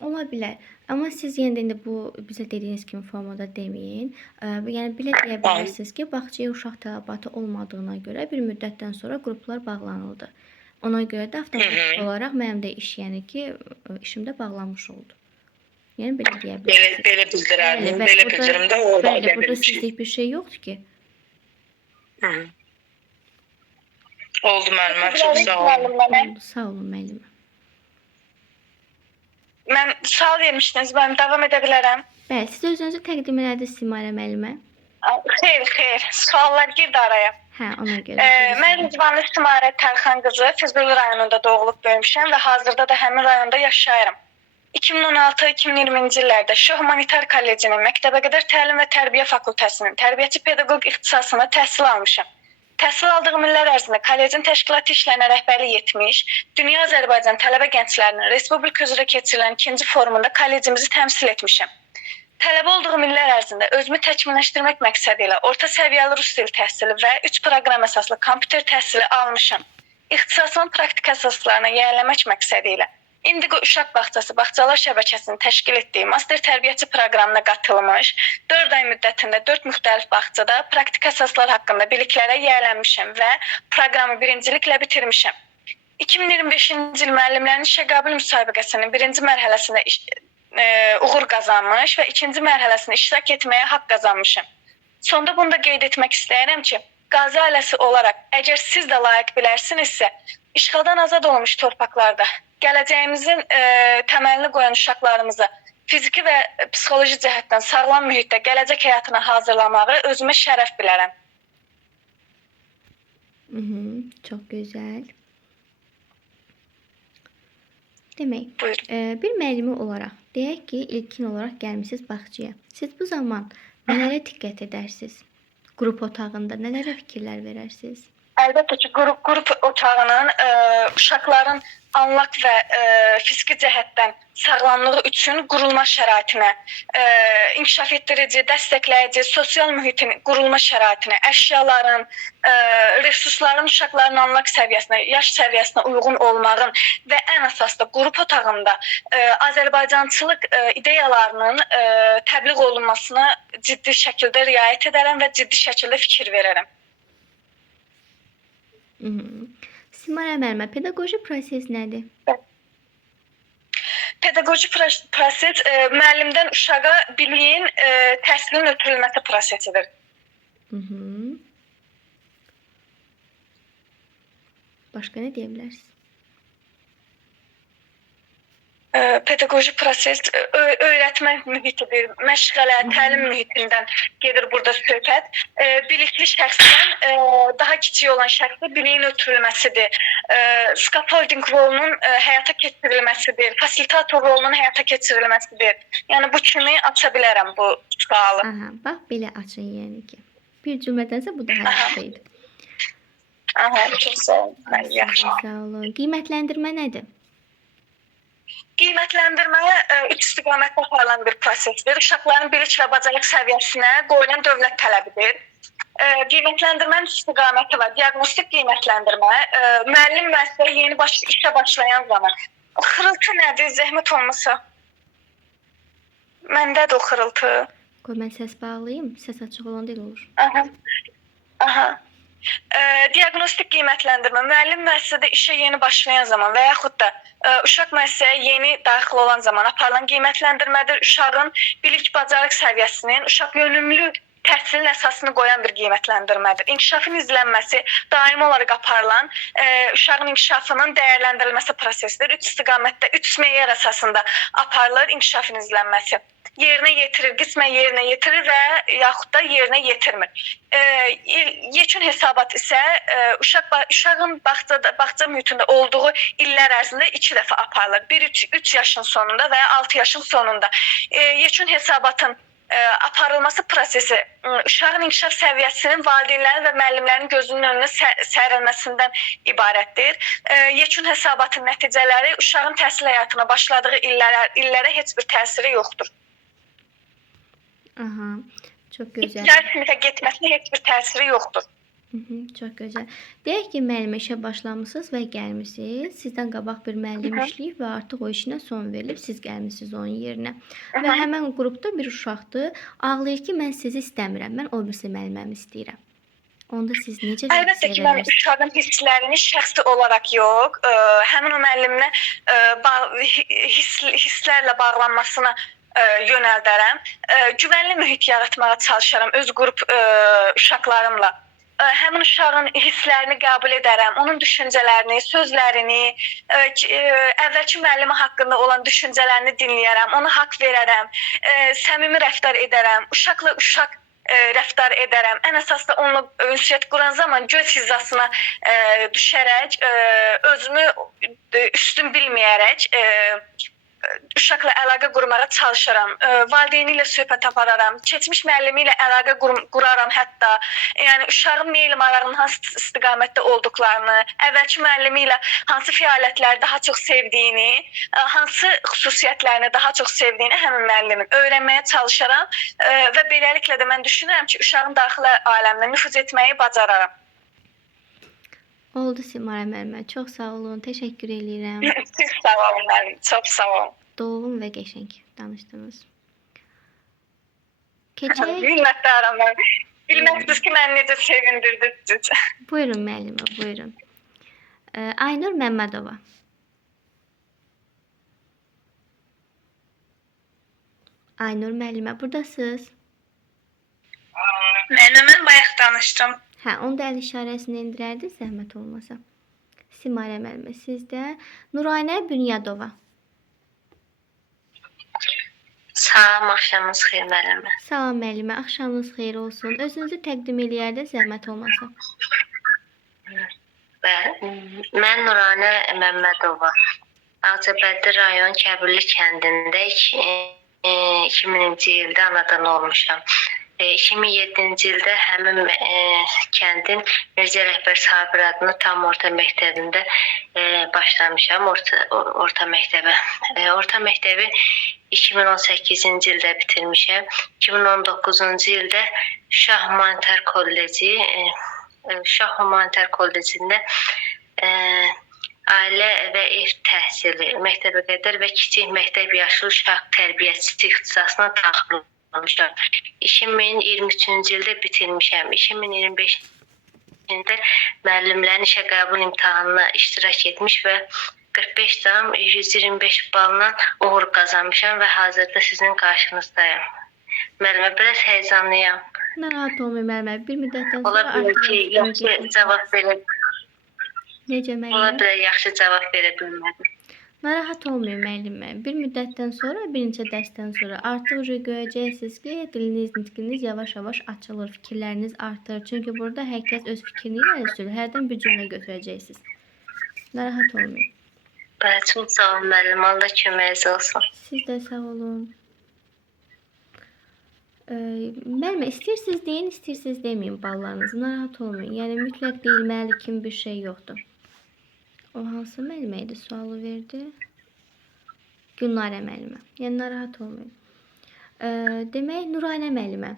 Ola bilər. Amma siz yenə də indi bu bizə dediyiniz kimi formada deməyin. Yəni belə deyə bilərsiniz ki, bağçaya uşaq tələbatı olmadığına görə bir müddətdən sonra qruplar bağlanıldı. Ona görə də avtomatik olaraq mənim də iş, yəni ki, işimdə bağlanmış oldu. Yəni belə deyə bilərsiniz. Belə bildirərdim, belə bildirim də o da Bəli, burada sizlik bir şey yoxdur ki. Oldu müəllimə, çox sağ olun. Oldu, sağ olun müəllimə. Mən sual vermişdiniz, mən davam edə bilərəm. Bəli, siz özünüzü təqdim elədiniz Simara müəllimə. Xeyr, suallar girdi araya. Hə, ona görə. Mən Rıdvanlı Simara Tərxan qızı Füzuli rayonunda doğulub böyümüşəm və hazırda da həmin rayonda yaşayıram. 2016-2020-ci illərdə Şah Humanitar Kollecinin Məktəbəqədər Təlim və Tərbiyə Fakültəsinin Tərbiyəçi Pedaqoq ixtisasında təhsil almışam. Təhsil aldığım illər ərzində kollecin təşkilatı işlərinə rəhbərlik etmiş, Dünya Azərbaycan tələbə gənclərinin Respublika üzrə keçirilən 2-ci forumunda kollecimizi təmsil etmişəm. Tələbə olduğum illər ərzində özümü təkmilləşdirmək məqsədi ilə orta səviyyəli rus dil təhsili və 3 proqram əsaslı kompüter təhsili almışam. İxtisasımın praktik əsaslarına yiyələnmək məqsədi ilə Indigo Uşaq Bağçası Bağçalar şəbəkəsinin təşkil etdiyi master tərbiyəçi proqramına qatılmış, 4 ay müddətində 4 müxtəlif bağçada praktik əsaslar haqqında biliklərə yiyələnmişəm və proqramı birinciliklə bitirmişəm. 2025-ci il müəllimlərin işə qəbul müsabiqəsinin 1-ci mərhələsində uğur qazanmış və 2-ci mərhələsində iştirak etməyə haqq qazanmışam. Sonda bunu da qeyd etmək istəyirəm ki, Qazi ailəsi olaraq əgər siz də layiq bilərsinizsə, işğaldan azad olmuş torpaqlarda gələcəyimizin təməlini qoyan uşaqlarımıza fiziki və psixoloji cəhətdən sağlam mühitdə gələcək həyatına hazırlamağı özümə şərəf bilərəm. Çox gözəl. Demək, Buyurun. bir müəllimi olaraq, deyək ki, ilkin olaraq gəlmisiniz bağçaya. Siz bu zaman nələrə diqqət edərsiniz? Qrup otağında nələrə fikirlər verərsiniz? Əlbəttə ki, qrup otağının uşaqların anlaq və fiziki cəhətdən sağlamlığı üçün qurulma şəraitinə, inkişaf etdirici, dəstəkləyici, sosial mühitin qurulma şəraitinə, əşyaların, resursların uşaqların anlaq səviyyəsinə, yaş səviyyəsinə uyğun olmağın və ən əsas da qrup otağında Azərbaycançılıq ideyalarının təbliğ olunmasına ciddi şəkildə riayət edərəm və ciddi şəkildə fikir verərəm. Simara müəllimə, pedaqoji proses nədir? Pedaqoji proses müəllimdən uşağa biliyin təhsilin ötürülməsi prosesidir. Başqa nə deyə bilərsiniz? Pedaqoji proses öyrətmə mühitidir, məşğələ, təlim mühitindən gedir burada söhbət. Bilikli şəxsdən daha kiçik olan şəxsə biliyin ötürülməsidir. Scaffolding rolunun həyata keçirilməsidir, fasilitator rolunun həyata keçirilməsidir. Yəni bu kimi aça bilərəm bu sualı. Aha, bax belə açın yəni ki. Bir cümlədənsə bu daha yaxşı idi. Aha, çox sağ olun. Yaxşı. Sağ olun. Qiymətləndirmə nədir? Qiymətləndirmə üç istiqamətdə aparılan bir prosesdir. Uşaqların bilik və bacarıq səviyyəsinə qoyulan dövlət tələbidir. qiymətləndirmənin istiqaməti var. Diaqnostik qiymətləndirmə, müəllim məsələ yeni işə başlayan zaman. Xırıltı nədir? Zəhmət olmasa. Məndədir o xırıltı. Qoy mən səs bağlayım. Səs açıq olanda elə olur. Aha. Aha. Diaqnostik qiymətləndirmə müəllim müəssisədə işə yeni başlayan zaman və yaxud da uşaq müəssisəyə yeni daxil olan zaman aparılan qiymətləndirmədir. Uşağın bilik bacarıq səviyyəsinin uşaq yönümlü təhsilin əsasını qoyan bir qiymətləndirmədir. İnkişafın izlənməsi daimi olaraq aparılan uşağın inkişafının dəyərləndirilməsi prosesidir. 3 istiqamətdə 3 meyar əsasında aparılır inkişafın izlənməsi. Yerinə yetirir, qismən yerinə yetirir və yaxud da yerinə yetirmir. Yekun hesabat isə uşağın bağça mühitində olduğu illər ərzində 2 dəfə aparılır. Bir 3 yaşın sonunda və ya 6 yaşın sonunda. Yekun hesabatın aparılması prosesi uşağın inkişaf səviyyəsinin valideynlərin və müəllimlərin gözünün önünə sərilməsindən ibarətdir. Yekun hesabatın nəticələri uşağın təhsil həyatına başladığı illərə heç bir təsiri yoxdur. Aha, çox gözəl. İkinci sinifə getməsinə heç bir təsiri yoxdur. Çox gözəl. Deyək ki, müəllimə işə başlamısınız və gəlmisiniz. Sizdən qabaq bir müəllim işləyib və artıq o işinə son verilib. Siz gəlmisiniz onun yerinə. Və həmən qrupda bir uşaqdır. Ağlayır ki, mən sizi istəmirəm. Mən o birisi müəlliməmi istəyirəm. Onda siz necə Əlbəttə ki, mən uşağın hisslərini şəxsi olaraq yox, həmin o müəlliminə hisslərlə bağlanmasına yönəldərəm. Güvənli mühit yaratmağa çalışaram öz qrup uşaqlarımla. Həmin uşağın hisslərini qəbul edərəm, onun düşüncələrini, sözlərini, əvvəlki müəllimi haqqında olan düşüncələrini dinləyərəm, ona haqq verərəm, səmimi rəftar edərəm, uşaqla uşaq rəftar edərəm. Ən əsas da onunla ünsiyyət quran zaman göz hizasına düşərək, özümü üstün bilməyərək uşaqla əlaqə qurmağa çalışaram. Valideyni ilə söhbət apararam. Keçmiş müəllimi ilə əlaqə quraram hətta. Yəni uşağın meyl marağının hansı istiqamətdə olduqlarını, əvvəlki müəllimi ilə hansı fəaliyyətləri daha çox sevdiyini, hansı xüsusiyyətlərini daha çox sevdiyini həmin müəllimin öyrənməyə çalışaram və beləliklə də mən düşünürəm ki, uşağın daxili aləminə nüfuz etməyi bacararam. Oldu Simara müəllimə. Çox sağ olun. Təşəkkür edirəm. Siz sağ olun müəllim. Çox sağ olun. Dolğun və qəşəng danışdınız. Keçək. Minnətdaram mən. Bilməzsiniz ki, məni necə sevindirdiniz. Buyurun müəllimə, buyurun. Aynur Məmmədova. Aynur müəllimə, buradasınız. Mən bayaq danışdım. Hə, onda əl işarəsini indirərdiniz, zəhmət olmasa. Simara müəllimə, sizdə Nuraynə Bünyadova. Salam, axşamınız xeyir müəllimə. Salam müəllimə, axşamınız xeyir olsun. Özünüzü təqdim eləyərdiniz, zəhmət olmasa. Mən Nuraynə Məmmədova. Ağcabədi rayon Kəbirli kəndində 2000-ci ildə anadan olmuşam. 2007-ci ildə həmin kəndin Mirzə Rəhbər Sabir adlı tam orta məktəbində başlamışam orta məktəbə. Orta məktəbi 2018-ci ildə bitirmişəm. 2019-cu ildə Şah Humanitar Kollecində ailə və ev təhsili, məktəbə qədər və kiçik məktəb yaşlı uşaq tərbiyəçisi ixtisasına daxil olmuşam. 2023-cü ildə bitirmişəm. 2025-ci ildə müəllimlərin işə qəbul imtahanına iştirak etmiş və 45,125 balla uğur qazanmışam və hazırda sizin qarşınızdayım. Müəllimə, biraz həyəcanlıyam. Narahat olmayın müəllimə. Bir müddətdən Ola sonra bilər ki, yaxşı cavab verə Necə Ola müəllimə? bilər yaxşı cavab verə bilmədim. Narahat olmayın müəllimə. Bir müddətdən sonra, bir neçə dərsdən sonra artıq görəcəksiniz ki, diliniz, nitqiniz yavaş-yavaş açılır, fikirləriniz artır. Çünki burada hər kəs öz fikrini irəli hərdən bir cümlə götürəcəksiniz. Narahat olmayın. Çox sağ olun müəllim, Allah köməyiniz olsun. Siz də sağ olun. Müəllimə, istəyirsiniz deyin, istəyirsiniz deməyin ballarınızı. Narahat olmayın. Yəni mütləq deyilməli kimi bir şey yoxdur. O hansı müəllimə idi sualı verdi? Gülnarə müəllimə. Yəni narahat olmayın. Demək Nuraynə müəllimə.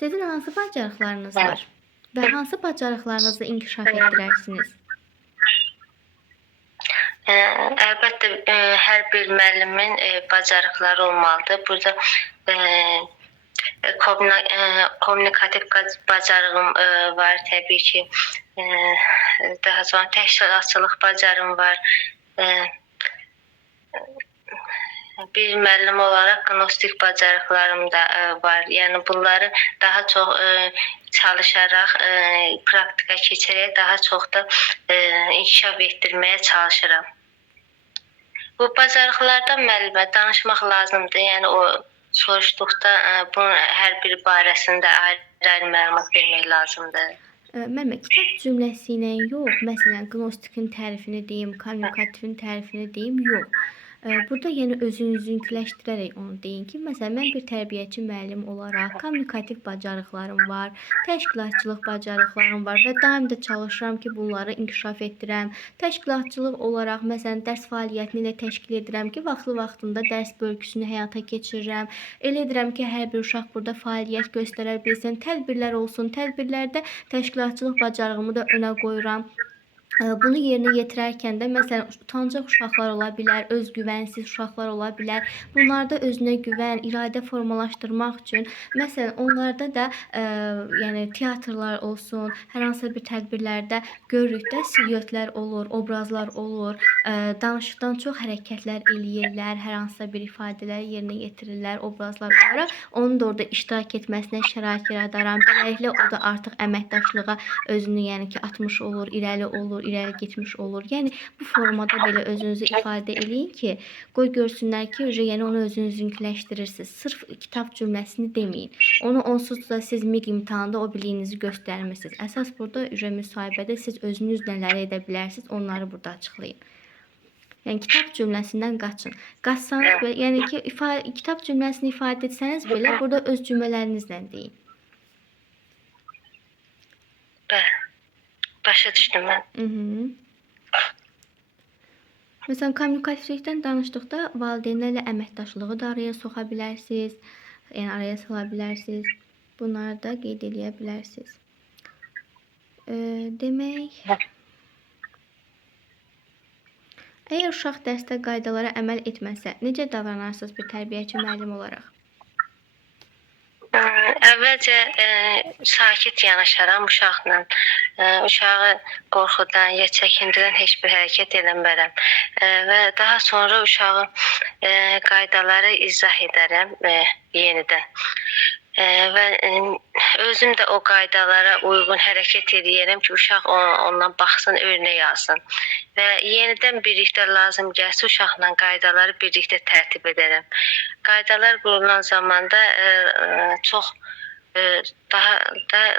Sizin hansı bacarıqlarınız var? Və hansı bacarıqlarınızı inkişaf etdirərsiniz? Əlbəttə hər bir müəllimin bacarıqları olmalıdır. Burada kommunikativ bacarığım var təbii ki. Daha sonra təşkilatçılıq bacarığım var. Bir müəllim olaraq qnostik bacarıqlarım da var. Yəni bunları daha çox çalışaraq, praktika keçərək daha çox da inkişaf etdirməyə çalışıram. Bu bacarıqlardan müəllimə danışmaq lazımdır. Yəni o soruşduqda bunun hər biri barəsində ayrı-ayrı məlumat vermək lazımdır. Müəllimə, kitab cümləsi ilə yox, məsələn, qnostikin tərifini deyim, kommunikativin tərifini deyim, yox. Burada yəni özünüzünküləşdirərək onu deyin ki, məsələn, mən bir tərbiyəçi müəllim olaraq kommunikativ bacarıqlarım var, təşkilatçılıq bacarıqlarım var və daim də çalışıram ki, bunları inkişaf etdirəm. Təşkilatçılıq olaraq, məsələn, dərs fəaliyyətini elə təşkil edirəm ki, vaxtında dərs bölgüsünü həyata keçirirəm. Elə edirəm ki, hər bir uşaq burada fəaliyyət göstərə bilsin, tədbirlər olsun, tədbirlərdə təşkilatçılıq bacarığımı da önə qoyuram. Bunu yerinə yetirərkən də məsələn utancaq uşaqlar ola bilər, özgüvənsiz uşaqlar ola bilər. Bunlarda özünə güvən, iradə formalaşdırmaq üçün məsələn onlarda da yəni teatrlar olsun, hər hansı bir tədbirlərdə görürük də silüetlər olur, obrazlar olur. Danışıqdan çox hərəkətlər eləyirlər, hər hansı bir ifadələri yerinə yetirirlər obrazlar olaraq. Onun da orada iştirak etməsinə şərait yaradıram. Beləliklə o da artıq əməkdaşlığa özünü yəni ki atmış olur, irəli getmiş olur. Yəni bu formada belə özünüzü ifadə eləyin ki, qoy görsünlər ki, yəni onu özünüzünküləşdirirsiniz. Sırf kitab cümləsini deməyin. Onu onsuz da siz MİQ imtahanında o biliyinizi göstərmirsiniz. Əsas burada müsahibədə siz özünüz nələr edə bilərsiniz, onları burada açıqlayın. Yəni kitab cümləsindən qaçın. Qaçsanız belə, yəni ki, kitab cümləsini ifadə etsəniz belə burada öz cümlələrinizlə deyin. Başa düşdüm mən. Məsələn, kommunikativlikdən danışdıqda valideynlərlə əməkdaşlığı da araya soxa bilərsiniz. Yəni araya sala bilərsiniz. Bunları da qeyd edə bilərsiniz. Demək, əgər uşaq dərsdə qaydalara əməl etməsə, necə davranarsınız bir tərbiyəçi müəllim olaraq? Əvvəlcə sakit yanaşaram uşaqla. Uşağı qorxudan ya çəkindidən heç bir hərəkət eləmərəm. Və daha sonra uşağı qaydaları izah edərəm yenidən. Və özüm də o qaydalara uyğun hərəkət edərəm ki, uşaq ondan baxsın, örnək alsın. Və yenidən birlikdə lazım gəlsə uşaqla qaydaları birlikdə tərtib edərəm. Qaydalar qurulan zamanda çox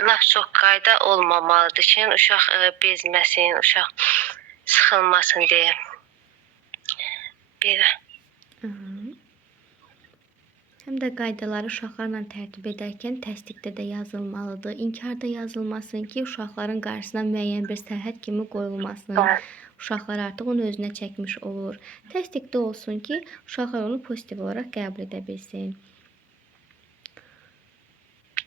lap çox qayda olmamalıdır ki, uşaq bezməsin, uşaq sıxılmasın deyə. Belə. Həm də qaydaları uşaqlarla tərtib edərkən təsdiqdə də yazılmalıdır. İnkarda yazılmasın ki, uşaqların qarşısına müəyyən bir sərhəd kimi qoyulmasın. Uşaqlar artıq onu özünə çəkmiş olur. Təsdiqdə olsun ki, uşaqlar onu pozitiv olaraq qəbul edə bilsin.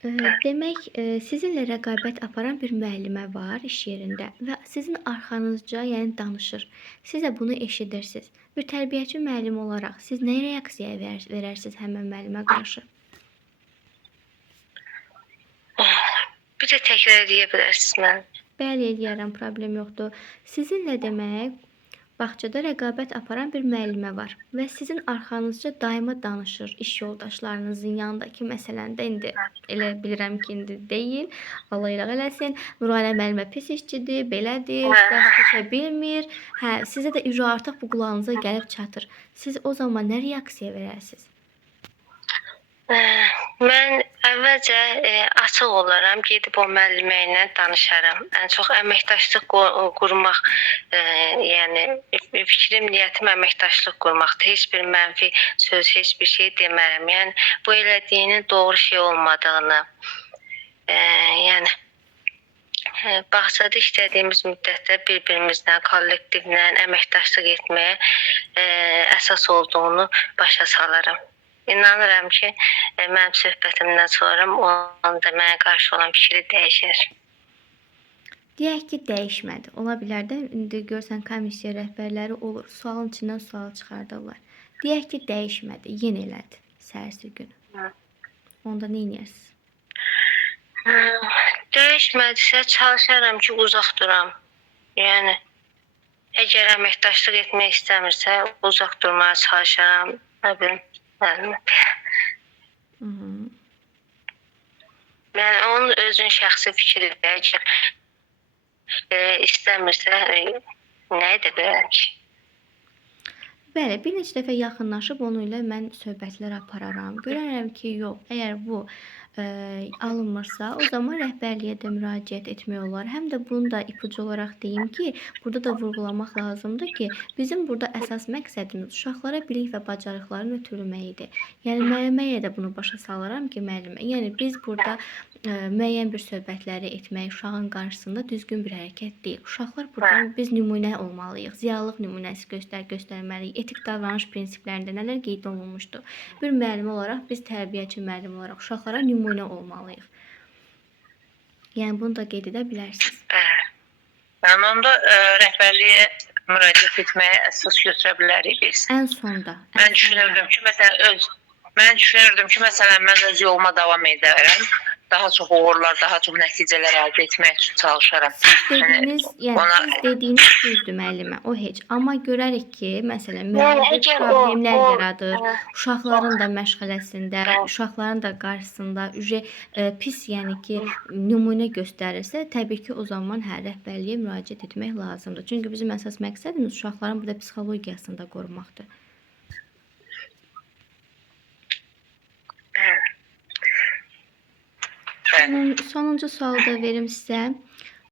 Demək, sizinlə rəqabət aparan bir müəllimə var iş yerində və sizin arxanızca yəni danışır. Siz də bunu eşidirsiniz. Bir tərbiyəçi müəllim olaraq siz nə reaksiya verərsiniz həmin müəllimə qarşı? Bir də təkrar edə bilərsiniz mən. Bəli, eləyərəm, problem yoxdur. Sizinlə demək, bağçada rəqabət aparan bir müəllimə var və sizin arxanızca daima danışır iş yoldaşlarınızın yanındakı məsələndə indi elə bilirəm ki, indi deyil. Allah iraq eləsin. Nuraylə müəllimə pis işçidir, belədir, dərs keçə bilmir. Sizə də artıq bu qulağınıza gəlib çatır. Siz o zaman nə reaksiya verərsiniz? Mən əvvəlcə açıq olaram, gedib o müəllimə ilə danışaram. Ən çox əməkdaşlıq qurmaq, yəni fikrim, niyyətim əməkdaşlıq qurmaqdır. Heç bir mənfi söz, heç bir şey demərəm. Yəni bu elədiyinin doğru şey olmadığını, yəni bağçada işlədiyimiz müddətdə bir-birimizlə, kollektivlə əməkdaşlıq etməyə əsas olduğunu başa salaram. İnanıram ki, mənim söhbətimdən sonra onun da mənə qarşı olan fikri dəyişər. Deyək ki, dəyişmədi. Ola bilər də indi görsən komissiya rəhbərləri olur, sualın içindən sual çıxardırlar. Deyək ki, dəyişmədi, yenə elədi səhərsi günü. Onda nə edərsiniz? Dəyişmədisə çalışaram ki, uzaq duram. Yəni əgər əməkdaşlıq etmək istəmirsə, uzaq durmaya çalışaram. Nə bilim, yəni onun özünün şəxsi fikridir. Əgər istəmirsə, nə edə bilərəm ki? Bəli, bir neçə dəfə yaxınlaşıb onu ilə mən söhbətlər apararam. Görərəm ki, yox, əgər bu alınmırsa, o zaman rəhbərliyə də müraciət etmək olar. Həm də bunu da ipucu olaraq deyim ki, burada da vurğulamaq lazımdır ki, bizim burada əsas məqsədimiz uşaqlara bilik və bacarıqlarını ötürülməyidir. Yəni müəlliməyə də bunu başa salıram ki, müəllimə, yəni biz burada müəyyən bir söhbətləri etmək uşağın qarşısında düzgün bir hərəkət deyil. Uşaqlar burada biz nümunə olmalıyıq, ziyalılıq nümunəsi göstərməliyik. Etik davranış prinsiplərində nələr qeyd olunmuşdur? Bir müəllim olaraq, biz tərbiyəçi müəllim olaraq uşaqlara nümunə olmalıyıq. Yəni bunu da qeyd edə bilərsiniz. Yəni onda rəhbərliyə müraciət etməyə əsas götürə bilərik biz. Ən sonda. Mən düşünürdüm ki, məsələn, mən öz yoluma davam edərəm. Daha çox uğurlar, daha çox nəticələr əldə etmək üçün çalışaram. Siz dediyiniz düzdür müəllimə, o heç. Amma görərik ki, məsələn, müəllim problemlər yaradır. Uşaqların da məşğələsində, uşaqların da qarşısında pis, yəni ki, nümunə göstərirsə, təbii ki, o zaman rəhbərliyə müraciət etmək lazımdır. Çünki bizim əsas məqsədimiz uşaqların burada psixologiyasını da qorumaqdır. Sonuncu sualı da verim sizə.